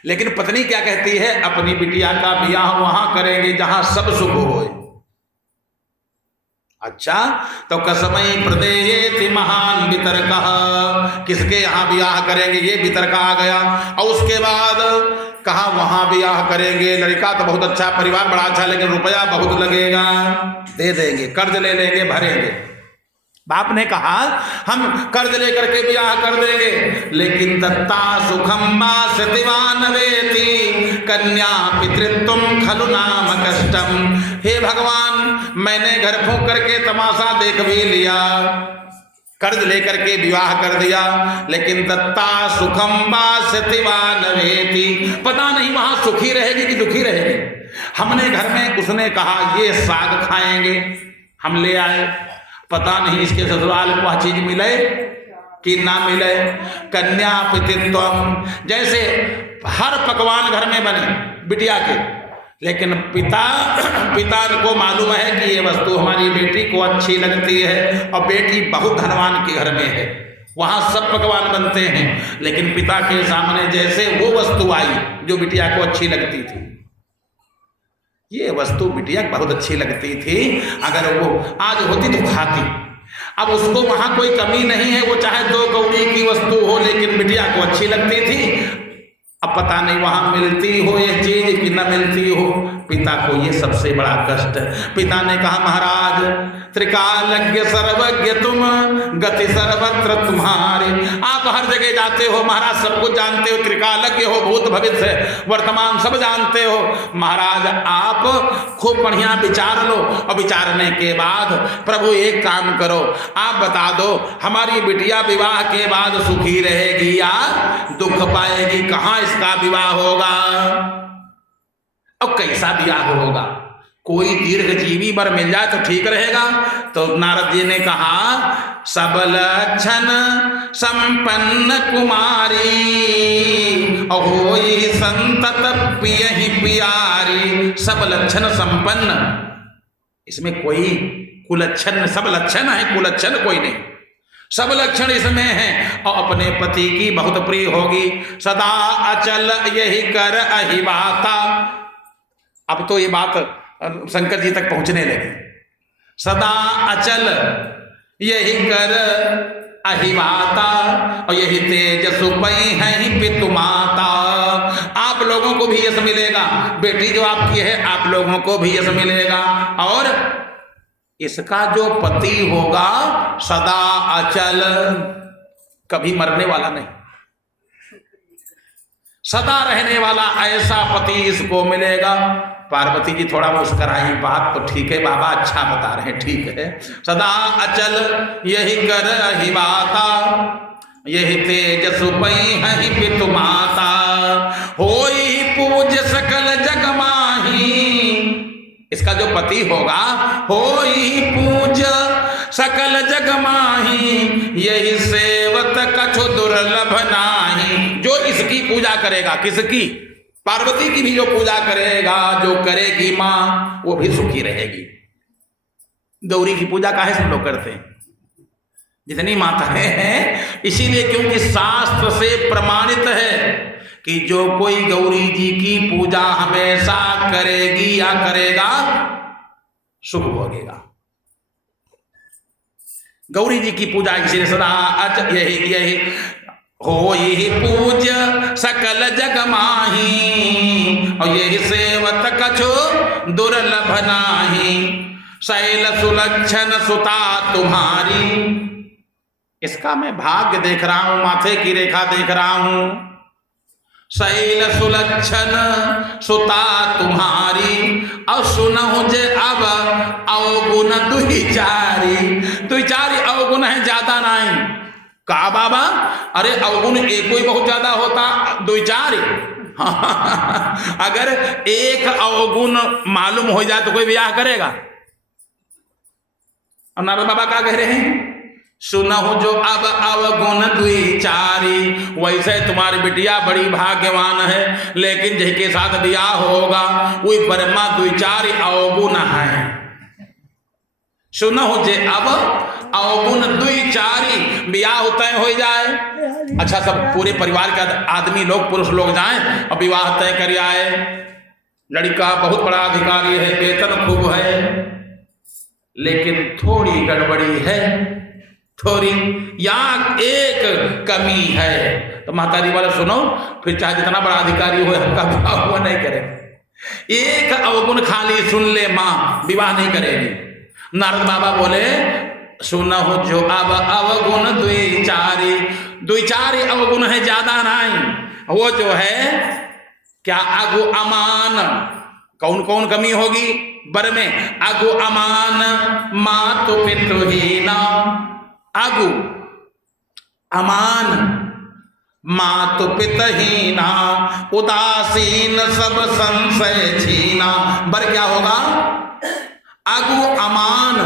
लेकिन पत्नी क्या कहती है, अपनी बिटिया का विवाह वहां करेंगे जहां सब सुख होए। अच्छा, तो कसमई प्रदेयेति महान वितर्का, किसके यहाँ विवाह करेंगे, ये वितर्का आ गया। और उसके बाद कहा वहां विवाह करेंगे, लड़का तो बहुत अच्छा, परिवार बड़ा अच्छा, लेकिन रुपया बहुत लगेगा, दे देंगे, कर्ज ले लेंगे, भरेंगे। बाप ने कहा हम कर्ज लेकर के ब्याह कर देंगे, लेकिन दत्ता सुखम वा सतिवान वेति कन्या पितृत्वम खलु नाम कष्टम। हे भगवान, मैंने घर फूंक करके तमाशा देख भी लिया, कर्ज लेकर के विवाह कर दिया, लेकिन दत्ता सुखम वा सतिवान वेति, पता नहीं वहां सुखी रहेगी कि दुखी रहेगी। हमने घर में, उसने कहा ये साग खाएंगे, हम ले आए, पता नहीं इसके ससुराल को वह चीज मिले कि ना मिले। कन्या पितृत्वम, जैसे हर पकवान घर में बने बिटिया के, लेकिन पिता को मालूम है कि ये वस्तु हमारी बेटी को अच्छी लगती है, और बेटी बहुत धनवान के घर में है, वहां सब पकवान बनते हैं, लेकिन पिता के सामने जैसे वो वस्तु आई जो बिटिया को अच्छी लगती थी, ये वस्तु बिटिया बहुत अच्छी लगती थी, अगर वो आज होती तो खाती। अब उसको वहां कोई कमी नहीं है, वो चाहे 2 कौड़ी की वस्तु हो, लेकिन बिटिया को अच्छी लगती थी। अब पता नहीं वहां मिलती हो ये चीज कि न मिलती हो। पिता को ये सबसे बड़ा कष्ट। पिता ने कहा महाराज त्रिकालज्ञ सर्वज्ञ तुम, गति सर्वत्र तुम्हारे, आप हर जगह जाते हो महाराज, सब कुछ जानते हो, त्रिकालज्ञ हो, भूत भविष्य वर्तमान सब जानते हो। महाराज आप खूब बढ़िया विचार लो, और विचारने के बाद प्रभु एक काम करो, आप बता दो हमारी बिटिया विवाह के बाद सुखी रहेगी या दुख पाएगी, कहाँ इसका विवाह होगा और कैसा विवाह होगा। कोई दीर्घजीवी वर मिल जाए तो ठीक रहेगा। तो नारद जी ने कहा सब लक्षण संपन्न कुमारी, होई संतत पियहि प्यारी। सब लक्षण संपन्न, इसमें कोई कुलक्षण, सब लक्षण है, कुलक्षण कोई नहीं, सब लक्षण इसमें हैं, और अपने पति की बहुत प्रिय होगी। सदा अचल यही कर अहिवाता। अब तो ये बात शंकर जी तक पहुंचने लगी। सदा अचल यही कर अहिवाता, और यही तेज सुपई है पितु माता। आप लोगों को भी यश मिलेगा, बेटी जो आपकी है आप लोगों को भी यश मिलेगा, और इसका जो पति होगा सदा अचल, कभी मरने वाला नहीं, सदा रहने वाला ऐसा पति इसको मिलेगा। पार्वती जी थोड़ा मुस्कुराई, बात तो ठीक है बाबा, अच्छा बता रहे हैं, ठीक है। सदा अचल यही कर अहिवाता, यही तेज सुपई है पितु माता। होई पूज सकल जग माही, इसका जो पति होगा होई पूज सकल जग माही, यही सेवत कछु दुर्लभ नाही। जो इसकी पूजा करेगा, किसकी, पार्वती की भी जो पूजा करेगा, जो करेगी मां, वो भी सुखी रहेगी। गौरी की पूजा काहे सब लोग करते हैं, जितनी माताएं हैं, इसीलिए क्योंकि शास्त्र से प्रमाणित है कि जो कोई गौरी जी की पूजा हमेशा करेगी या करेगा सुख भोगेगा। गौरी जी की पूजा इसीलिए सदा यही होई पूज सकल जग माही, और यही सेवत कछु दुर्लभ नाही। शैल सुलक्षण सुता तुम्हारी, इसका मैं भाग्य देख रहा हूं, माथे की रेखा देख रहा हूं। शैल सुलक्षण सुता तुम्हारी, और सुनहु जे अब अवगुण दुही चारी। दुही चारी अवगुण है, ज्यादा नहीं, का बाबा, अरे अवगुण एक कोई बहुत ज्यादा होता, दो चार। अगर एक अवगुण मालूम हो जाए तो कोई ब्याह करेगा? और नारद बाबा क्या कह रहे हैं, सुनहु जो अब अवगुण दुई चारी, वैसे तुम्हारी बिटिया बड़ी भाग्यवान है, लेकिन जिसके साथ ब्याह होगा वही बरमा दुई चारी अवगुण है। सुनहु जे अब अवगुण दुई चारी, ब्याह तय हो जाए। अच्छा, सब पूरे परिवार के आदमी लोग, पुरुष लोग जाएं और विवाह तय कर आए। लड़का बहुत बड़ा अधिकारी है, वेतन खूब है, लेकिन थोड़ी गड़बड़ी है, थोड़ी या एक कमी है। तो माता जी बोले सुनो, फिर चाहे जितना बड़ा अधिकारी हो, हमका विवाह हुआ नहीं करेगा। एक अवगुण खाली सुन ले माँ, विवाह नहीं करेगी। नारद बाबा बोले सुनहु जो अब अवगुण दुई चारी, दुई चारी अवगुण है, ज्यादा नहीं। वो जो है क्या, अगु अमान। कौन कौन कमी होगी बर में? अगु अमान, मातु पितृहीना। अगु अमान, मातु पितहीना, उदासीन सब संशय छीना। बर क्या होगा? अगु अमान,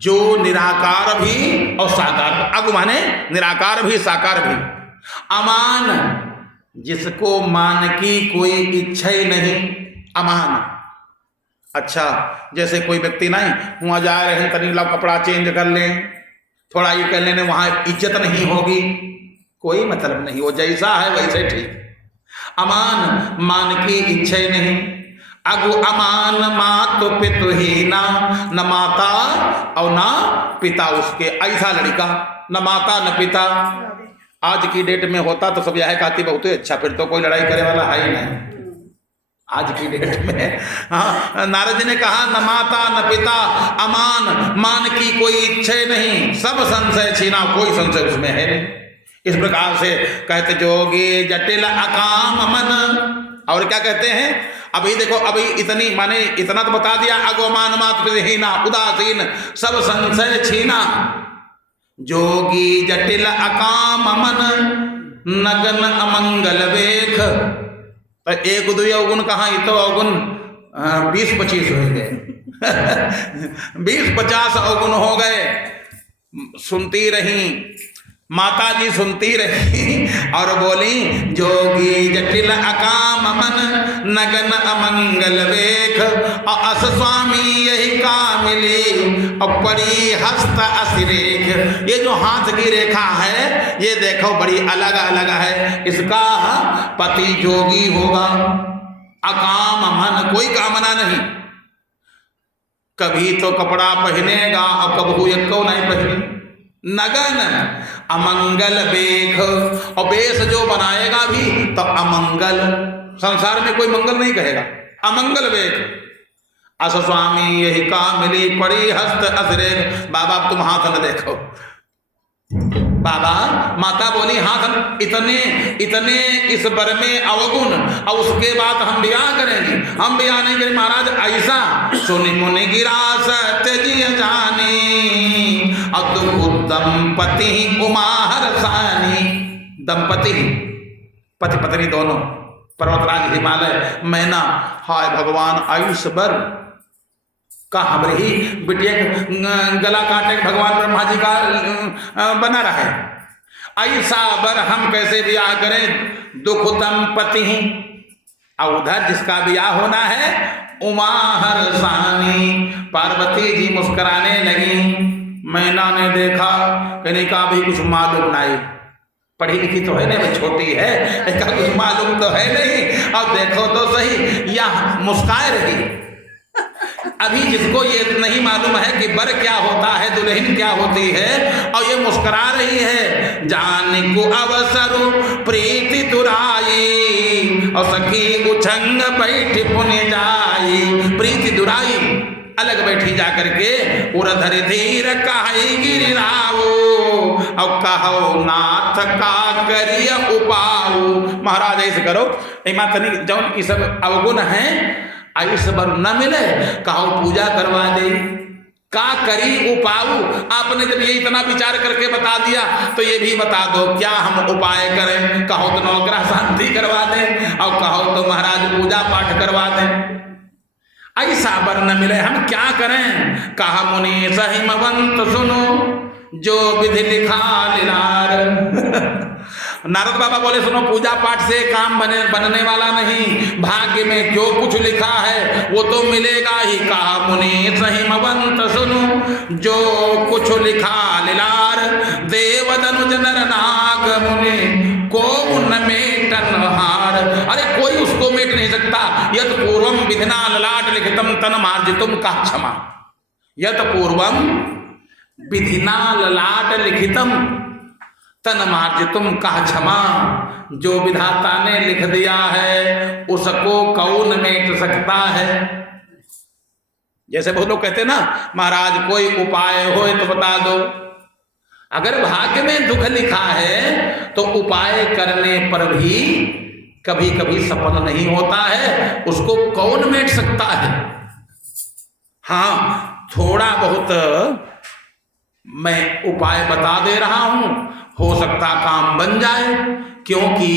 जो निराकार भी और साकार। अगु माने निराकार भी साकार भी। अमान, जिसको मान की कोई इच्छा ही नहीं, अमान। अच्छा, जैसे कोई व्यक्ति नहीं, वहां जा रहे हैं, तनी ला कपड़ा चेंज कर लें, थोड़ा ये कर लेने, वहां इज्जत नहीं होगी, कोई मतलब नहीं, वो जैसा है वैसे ठीक। अमान, मान की इच्छा ही नहीं। अगु अमान, मातु पितुहीना, न माता और न पिता उसके। ऐसा लड़का, न माता न पिता। आज की डेट में होता तो सब यह कहती बहुत ही अच्छा, फिर तो कोई लड़ाई करे वाला है ही नहीं आज की डेट में। हाँ, नारद जी ने कहा न माता न पिता, अमान, मान की कोई इच्छा नहीं, सब संशय छीना, कोई संशय उसमें है नहीं। इस प्रकार से कहते जोगी जटिल अकाम मन। और क्या कहते हैं, अभी देखो, अभी इतनी माने इतना तो बता दिया, अगोमान मात पितहीना, उदासीन सब संशय छीना। जोगी जटिल अकाम मन, नगन अमंगल वेख। तो एक दुई अवगुण कहाँ, ये तो अवगुण 20-25 हो गए। 20-50 अवगुण हो गए। सुनती रही माता जी, सुनती रही और बोली जोगी जटिल अकाम मन, नगन अमंगल वेख। और अस स्वामी यही कामिली, और परी हस्त असिरेख। ये जो हाथ की रेखा है, ये देखो बड़ी अलग अलग है। इसका पति जोगी होगा, अकाम मन, कोई कामना नहीं। कभी तो कपड़ा पहनेगा और कभी एक को नहीं पहने। नगन अमंगल वेख, और वेश जो बनाएगा भी तो अमंगल, संसार में कोई मंगल नहीं कहेगा, अमंगल वेख। अस स्वामी यही कामिली, पड़ी हस्त असिरेख। बाबा तुम हाथ न देखो। बाबा, माता बोली हाथ इतने इतने इस बर में अवगुण, और उसके बाद हम ब्याह करेंगे। हम ब्याह नहीं करेंगे महाराज, ऐसा सुनि मुनि गिरा सत्य जी जानी, अद्भुत दंपति उमा हरसानी। दंपति, पति पत्नी दोनों, पर्वतराज हिमालय मैना। हाय भगवान, आयुष बर का हमरे ही बिटिया गला काटे भगवान ब्रह्मा जी का बना रहा है। ऐसा बर हम कैसे ब्याह करें? दुख दंपति। और उधर जिसका ब्याह होना है उमा हरसानी, पार्वती जी मुस्कुराने लगी। मैना ने देखा, कहने का भी कुछ मालूम नहीं, पढ़ी लिखी तो है नहीं, छोटी है, इसका कुछ मालूम तो है नहीं। अब देखो तो सही, यह मुस्काए रही। अभी जिसको ये नहीं मालूम है कि बर क्या होता है, दुल्हन क्या होती है, और ये मुस्कुरा रही है। जान को अवसर प्रीति दुराई, और सखी उछंग बैठी पुण्य जाई। प्रीति दुराई, अलग बैठी जा करके, उधर धीर कहाई गिरिराओ, और कहो नाथ का करिय उपाऊ। महाराज ऐसे करो, मातनी जौन ये सब अवगुण है, आयुष बर न मिले, कहो पूजा करवा दे, का करी उपाऊ। आपने जब ये इतना विचार करके बता दिया तो ये भी बता दो क्या हम उपाय करें। कहो तो नौकरा शांति करवा दें और कहो तो महाराज पूजा पाठ करवा दें, ऐसा वर न मिले हम क्या करें। कहा मुनि सहिमवंत सुनो जो विधि लिखा लीलार। नारद बाबा बोले सुनो, पूजा पाठ से काम बनने वाला नहीं, भाग्य में जो कुछ लिखा है वो तो मिलेगा ही। कहा मुनि सहिमवंत सुनो जो कुछ लिखा लीलार। देव दनुज नर नाग मुनि को न मेटन हार। अरे कोई उसको मेट नहीं सकता। यत पूर्वम विधिना ललाट लिखितम तन मार्जितुम का क्षमा। यत पूर्वम विधिना ललाट लिखितम तन मार्जितुम का क्षमा। जो विधाता ने लिख दिया है उसको कौन मेट सकता है। जैसे बहुत लोग कहते ना महाराज कोई उपाय हो तो बता दो। अगर भाग्य में दुख लिखा है तो उपाय करने पर भी कभी कभी सफल नहीं होता है, उसको कौन मेट सकता है। हाँ, थोड़ा बहुत मैं उपाय बता दे रहा हूं, हो सकता काम बन जाए। क्योंकि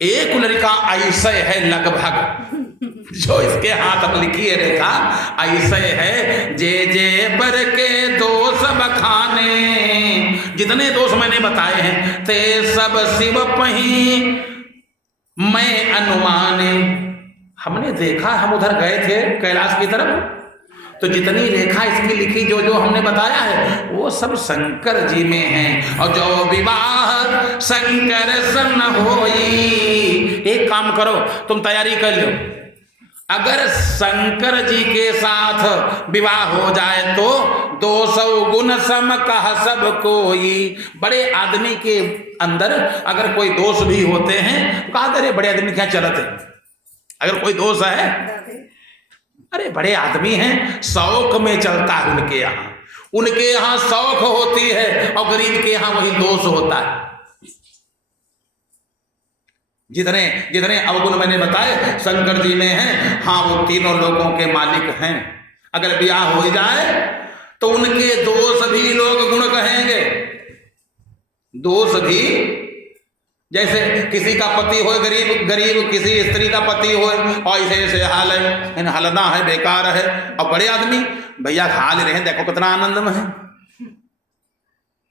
एक लड़का ऐसे है लगभग जो इसके हाथ में लिखी है रेखा ऐसे है। जे जे पर के दोष बखाने, जितने दोष मैंने बताए हैं ते सब शिव पही मैं अनुमाने। हमने देखा, हम उधर गए थे कैलाश की तरफ, तो जितनी रेखा इसकी लिखी जो जो हमने बताया है वो सब शंकर जी में है। और जो विवाह शंकर सन होई। एक काम करो, तुम तैयारी कर लो, अगर शंकर जी के साथ विवाह हो जाए तो 200 गुण सम कह सब कोई। बड़े आदमी के अंदर अगर कोई दोष भी होते हैं, कहा अरे बड़े आदमी क्या चलते, अगर कोई दोष है अरे बड़े आदमी हैं, शौक में चलता है उनके यहाँ शौक होती है और गरीब के यहाँ वही दोष होता है। जितने जितने अवगुण मैंने बताए शंकर जी में हैं, हाँ वो तीनों लोगों के मालिक हैं। अगर ब्याह हो जाए तो उनके दोष भी लोग गुण कहेंगे। दोष भी, जैसे किसी का पति हो गरीब किसी स्त्री का पति हो और ऐसे ऐसे हाल है, हलना है, बेकार है, और बड़े आदमी भैया खा ले रहे हैं, देखो कितना आनंद में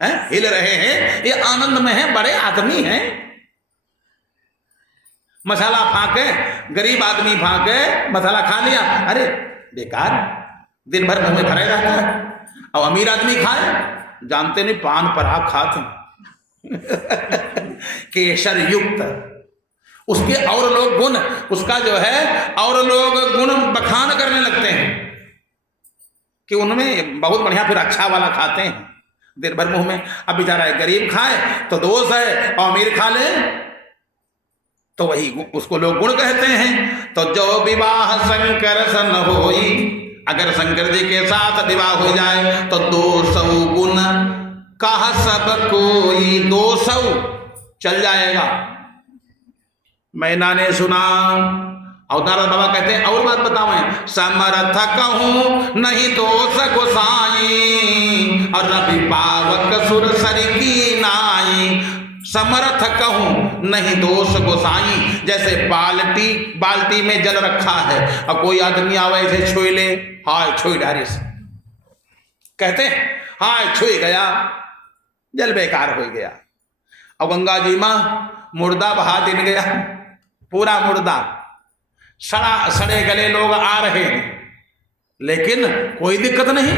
है, हिल रहे हैं, ये आनंद में है, बड़े आदमी हैं। मसाला फाके, गरीब आदमी फाके मसाला खा लिया, अरे बेकार, दिन भर मुंह में भरे रहता है। और अमीर आदमी खाए, जानते नहीं पान पराग खाते केसर युक्त, उसके और लोग गुण, उसका जो है और लोग गुण बखान करने लगते हैं कि उनमें बहुत बढ़िया, फिर अच्छा वाला खाते हैं दिन भर मुंह में। अब बेचारा गरीब खाए तो दोष है, और अमीर खा ले तो वही उसको लोग गुण कहते हैं। तो जो विवाह शंकर सन होई, अगर शंकर जी के साथ विवाह हो जाए तो 200 गुण कहा सब कोई, 200 चल जाएगा। मैंने ने सुना, और नारद बाबा कहते हैं और बात बताओ, समर्थ कहूं नहीं दोष गोसाई, और रवि पावक सुर सर की नाई। समर्थ कहूं नहीं दोष गोसाई, जैसे बाल्टी में जल रखा है और कोई आदमी आवे ऐसे छुई ले, हाय छुई डारे से, कहते हैं हाय छुई गया, जल बेकार हो गया। और गंगा जी मां मुर्दा बहा दिन गया, पूरा मुर्दा, सड़े गले लोग आ रहे हैं, लेकिन कोई दिक्कत नहीं,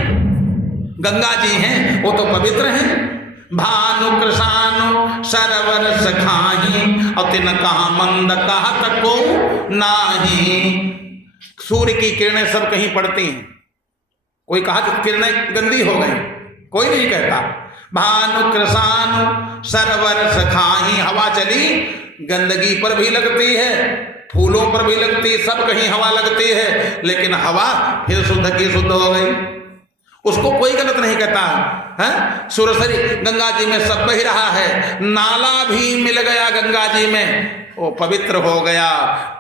गंगा जी हैं वो तो पवित्र हैं। भानु कृषानु सरवर सखाही, और तिन कहा मंद कहत को नाही। सूर्य की किरणें सब कहीं पड़ती हैं, कोई कहा कि किरणें गंदी हो गई, कोई नहीं कहता। भानु कृषानु सरवर सखाही, हवा चली गंदगी पर भी लगती है, फूलों पर भी लगती है, सब कहीं हवा लगती है, लेकिन हवा फिर शुद्ध की शुद्ध हो गई, उसको कोई गलत नहीं कहता है। सुरसरी गंगा जी में सब बह रहा है, नाला भी मिल गया गंगा जी में, वो पवित्र हो गया।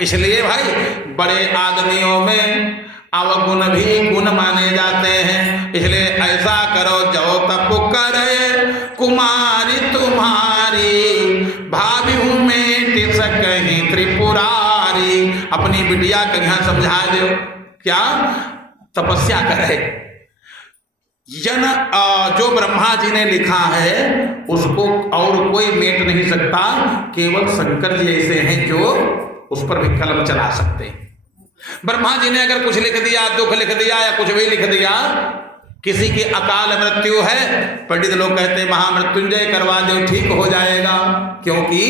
इसलिए भाई बड़े आदमियों में अवगुण भी गुण माने जाते हैं। इसलिए ऐसा करो जो तप करे कुमारी तुम्हारी, भाभी हूँ मेट सकहीं त्रिपुरारी। अपनी बिटिया को यहाँ समझा दो, क्या तपस्या करे। जो ब्रह्मा जी ने लिखा है उसको और कोई मेट नहीं सकता, केवल शंकर जी ऐसे हैं जो उस पर भी कलम चला सकते हैं। ब्रह्मा जी ने अगर कुछ लिख दिया, दुख लिख दिया या कुछ भी लिख दिया, किसी की अकाल मृत्यु है, पंडित लोग कहते हैं महामृत्युंजय करवा दो, ठीक हो जाएगा। क्योंकि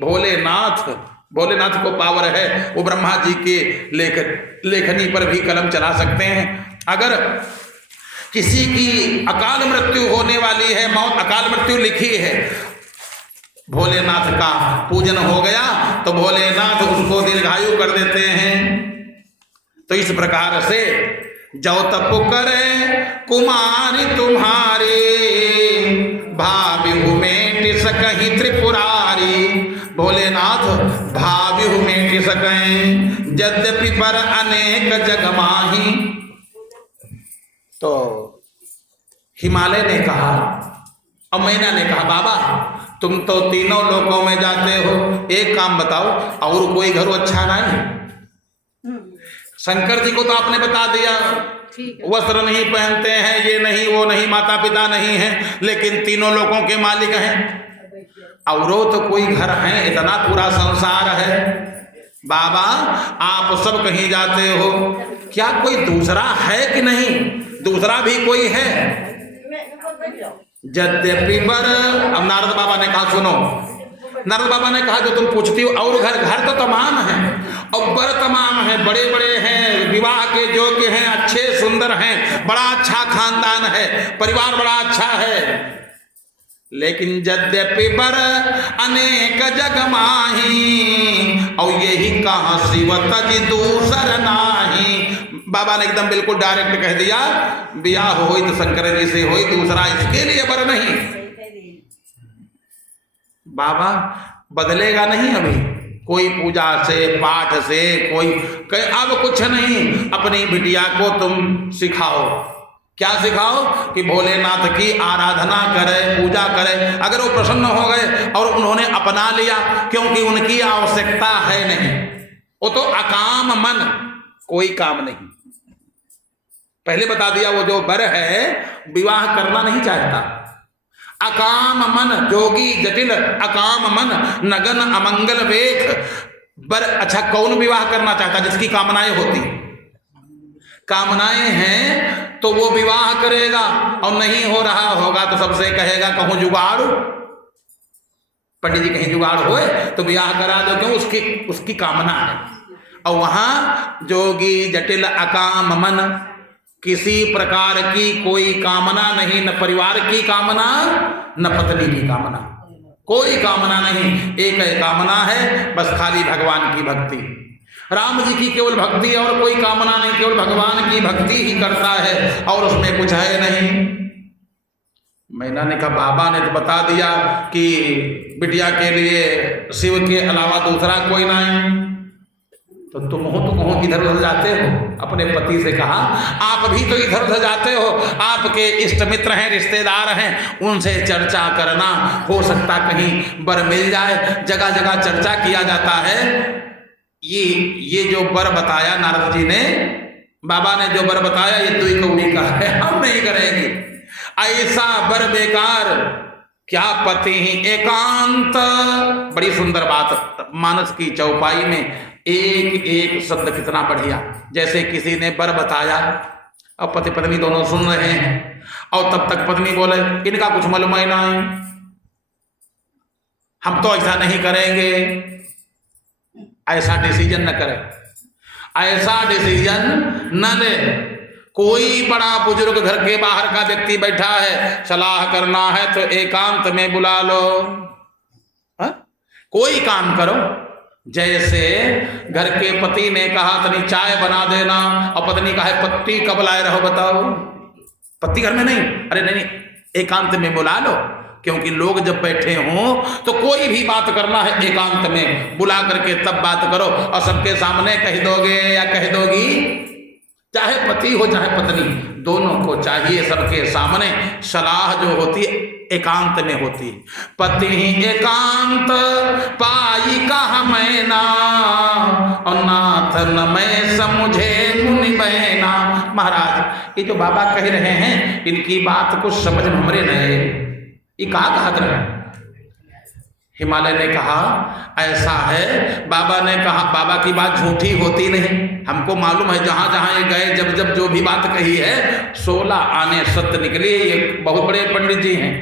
भोलेनाथ को पावर है, वो ब्रह्मा जी के लेखनी पर भी कलम चला सकते हैं। अगर किसी की अकाल मृत्यु होने वाली है, मौत अकाल मृत्यु लिखी है, भोलेनाथ का पूजन हो गया तो भोलेनाथ उसको दीर्घायु कर देते हैं। तो इस प्रकार से जो तप करे कुमारी तुम्हारी, भाभी मेट सकहीं त्रिपुरारी। भोलेनाथ भाभी मेट सकें यद्यपि पर अनेक जग माही। तो हिमालय ने कहा और मैना ने कहा बाबा तुम तो तीनों लोकों में जाते हो, एक काम बताओ और कोई घर अच्छा नहीं। शंकर जी को तो आपने बता दिया, वस्त्र नहीं पहनते हैं, ये नहीं वो नहीं, माता पिता नहीं है, लेकिन तीनों लोगों के मालिक हैं। औरों तो कोई घर है, इतना पूरा संसार है। बाबा आप सब कहीं जाते हो, क्या कोई दूसरा है कि नहीं? दूसरा भी कोई है? यद्यपि पर, अब नारद बाबा ने कहा सुनो, नारद बाबा ने कहा जो तुम पूछती हो और घर तो तमाम हैं और बर तमाम हैं, बड़े बड़े हैं, विवाह के योग्य हैं, अच्छे सुंदर हैं, बड़ा अच्छा खानदान है, परिवार बड़ा अच्छा है। लेकिन यद्यपि बर अनेक जग माही, और यही कहा शिव तज दूसर नाही। बाबा ने एकदम बिल्कुल डायरेक्ट कह दिया, ब्याह हो तो शंकर जी से हो, दूसरा इसके लिए बर नहीं। बाबा बदलेगा नहीं अभी, कोई पूजा से पाठ से कोई अब कुछ नहीं। अपनी बिटिया को तुम सिखाओ, क्या सिखाओ कि भोलेनाथ की आराधना करे, पूजा करे। अगर वो प्रसन्न हो गए और उन्होंने अपना लिया, क्योंकि उनकी आवश्यकता है नहीं, वो तो अकाम मन, कोई काम नहीं। पहले बता दिया वो जो बर है विवाह करना नहीं चाहता। अकाम मन जोगी जटिल, अकाम मन नगन अमंगल वेख। बर अच्छा कौन विवाह करना चाहता? जिसकी कामनाएं होती, कामनाएं हैं तो वो विवाह करेगा, और नहीं हो रहा होगा तो सबसे कहेगा कहूं जुगाड़, पंडित जी कहीं जुगाड़ होए तो विवाह करा दो, क्यों? उसकी कामना है। और वहां जोगी जटिल अकाम मन, किसी प्रकार की कोई कामना नहीं, न परिवार की कामना न पत्नी की कामना, कोई कामना नहीं। एक ही कामना है बस, खाली भगवान की भक्ति। राम जी की केवल भक्ति और कोई कामना नहीं, केवल भगवान की भक्ति ही करता है और उसमें कुछ है नहीं। मैना ने कहा बाबा ने तो बता दिया कि बिटिया के लिए शिव के अलावा दूसरा कोई नहीं, तो तुम हो तो कहो इधर उधर जाते हो। अपने पति से कहा आप भी तो इधर उधर जाते हो, आपके इष्ट मित्र हैं, रिश्तेदार हैं, उनसे चर्चा करना, हो सकता कहीं बर मिल जाए। जगह जगह चर्चा किया जाता है। ये जो बर बताया नारद जी ने, बाबा ने जो बर बताया ये दुई कौड़ी का है, हम नहीं करेंगे ऐसा बर बेकार। क्या पति ही एकांत, बड़ी सुंदर बात मानस की चौपाई में, एक एक शब्द कितना बढ़िया। जैसे किसी ने बर बताया, अब पति पत्नी दोनों सुन रहे हैं, और तब तक पत्नी बोले इनका कुछ मालूम ही नहीं, हम तो ऐसा नहीं करेंगे। ऐसा डिसीजन न करें, ऐसा डिसीजन न ले। कोई बड़ा बुजुर्ग घर के बाहर का व्यक्ति बैठा है, सलाह करना है तो एकांत में बुला लो। कोई काम करो, जैसे घर के पति ने कहा तनी चाय बना देना, और पत्नी कहा पत्ती कब लाए रहो बताओ, पति घर में नहीं, अरे नहीं एकांत में बुला लो। क्योंकि लोग जब बैठे हों तो कोई भी बात करना है एकांत में बुला करके तब बात करो, और सबके सामने कह दोगे या कह दोगी चाहे पति हो चाहे पत्नी, दोनों को चाहिए सबके सामने सलाह जो होती है एकांत में होती है। पति ही एकांत पाई कहा मैना, और नाथ न मैं समझे मुनि बहना। महाराज ये जो बाबा कह रहे हैं इनकी बात कुछ समझ में हमरे नहीं, ये कहा रहे। हिमालय ने कहा ऐसा है, बाबा ने कहा बाबा की बात झूठी होती नहीं, हमको मालूम है जहाँ जहाँ ये गए जब जब जो भी बात कही है 16 आने सत्य निकली। ये बहुत बड़े पंडित जी हैं,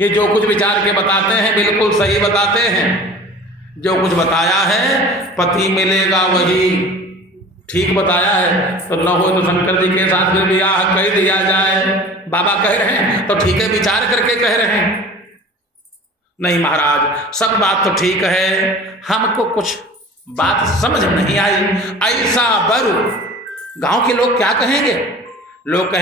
ये जो कुछ विचार के बताते हैं बिल्कुल सही बताते हैं। जो कुछ बताया है पति मिलेगा वही ठीक बताया है, तो न हो तो शंकर जी के साथ फिर ब्याह कर दिया जाए। बाबा कह रहे हैं तो ठीक है, विचार करके कह रहे हैं। नहीं महाराज सब बात तो ठीक है, हमको कुछ बात समझ नहीं आई। ऐसा बरु गांव के लोग क्या कहेंगे? लोग कहें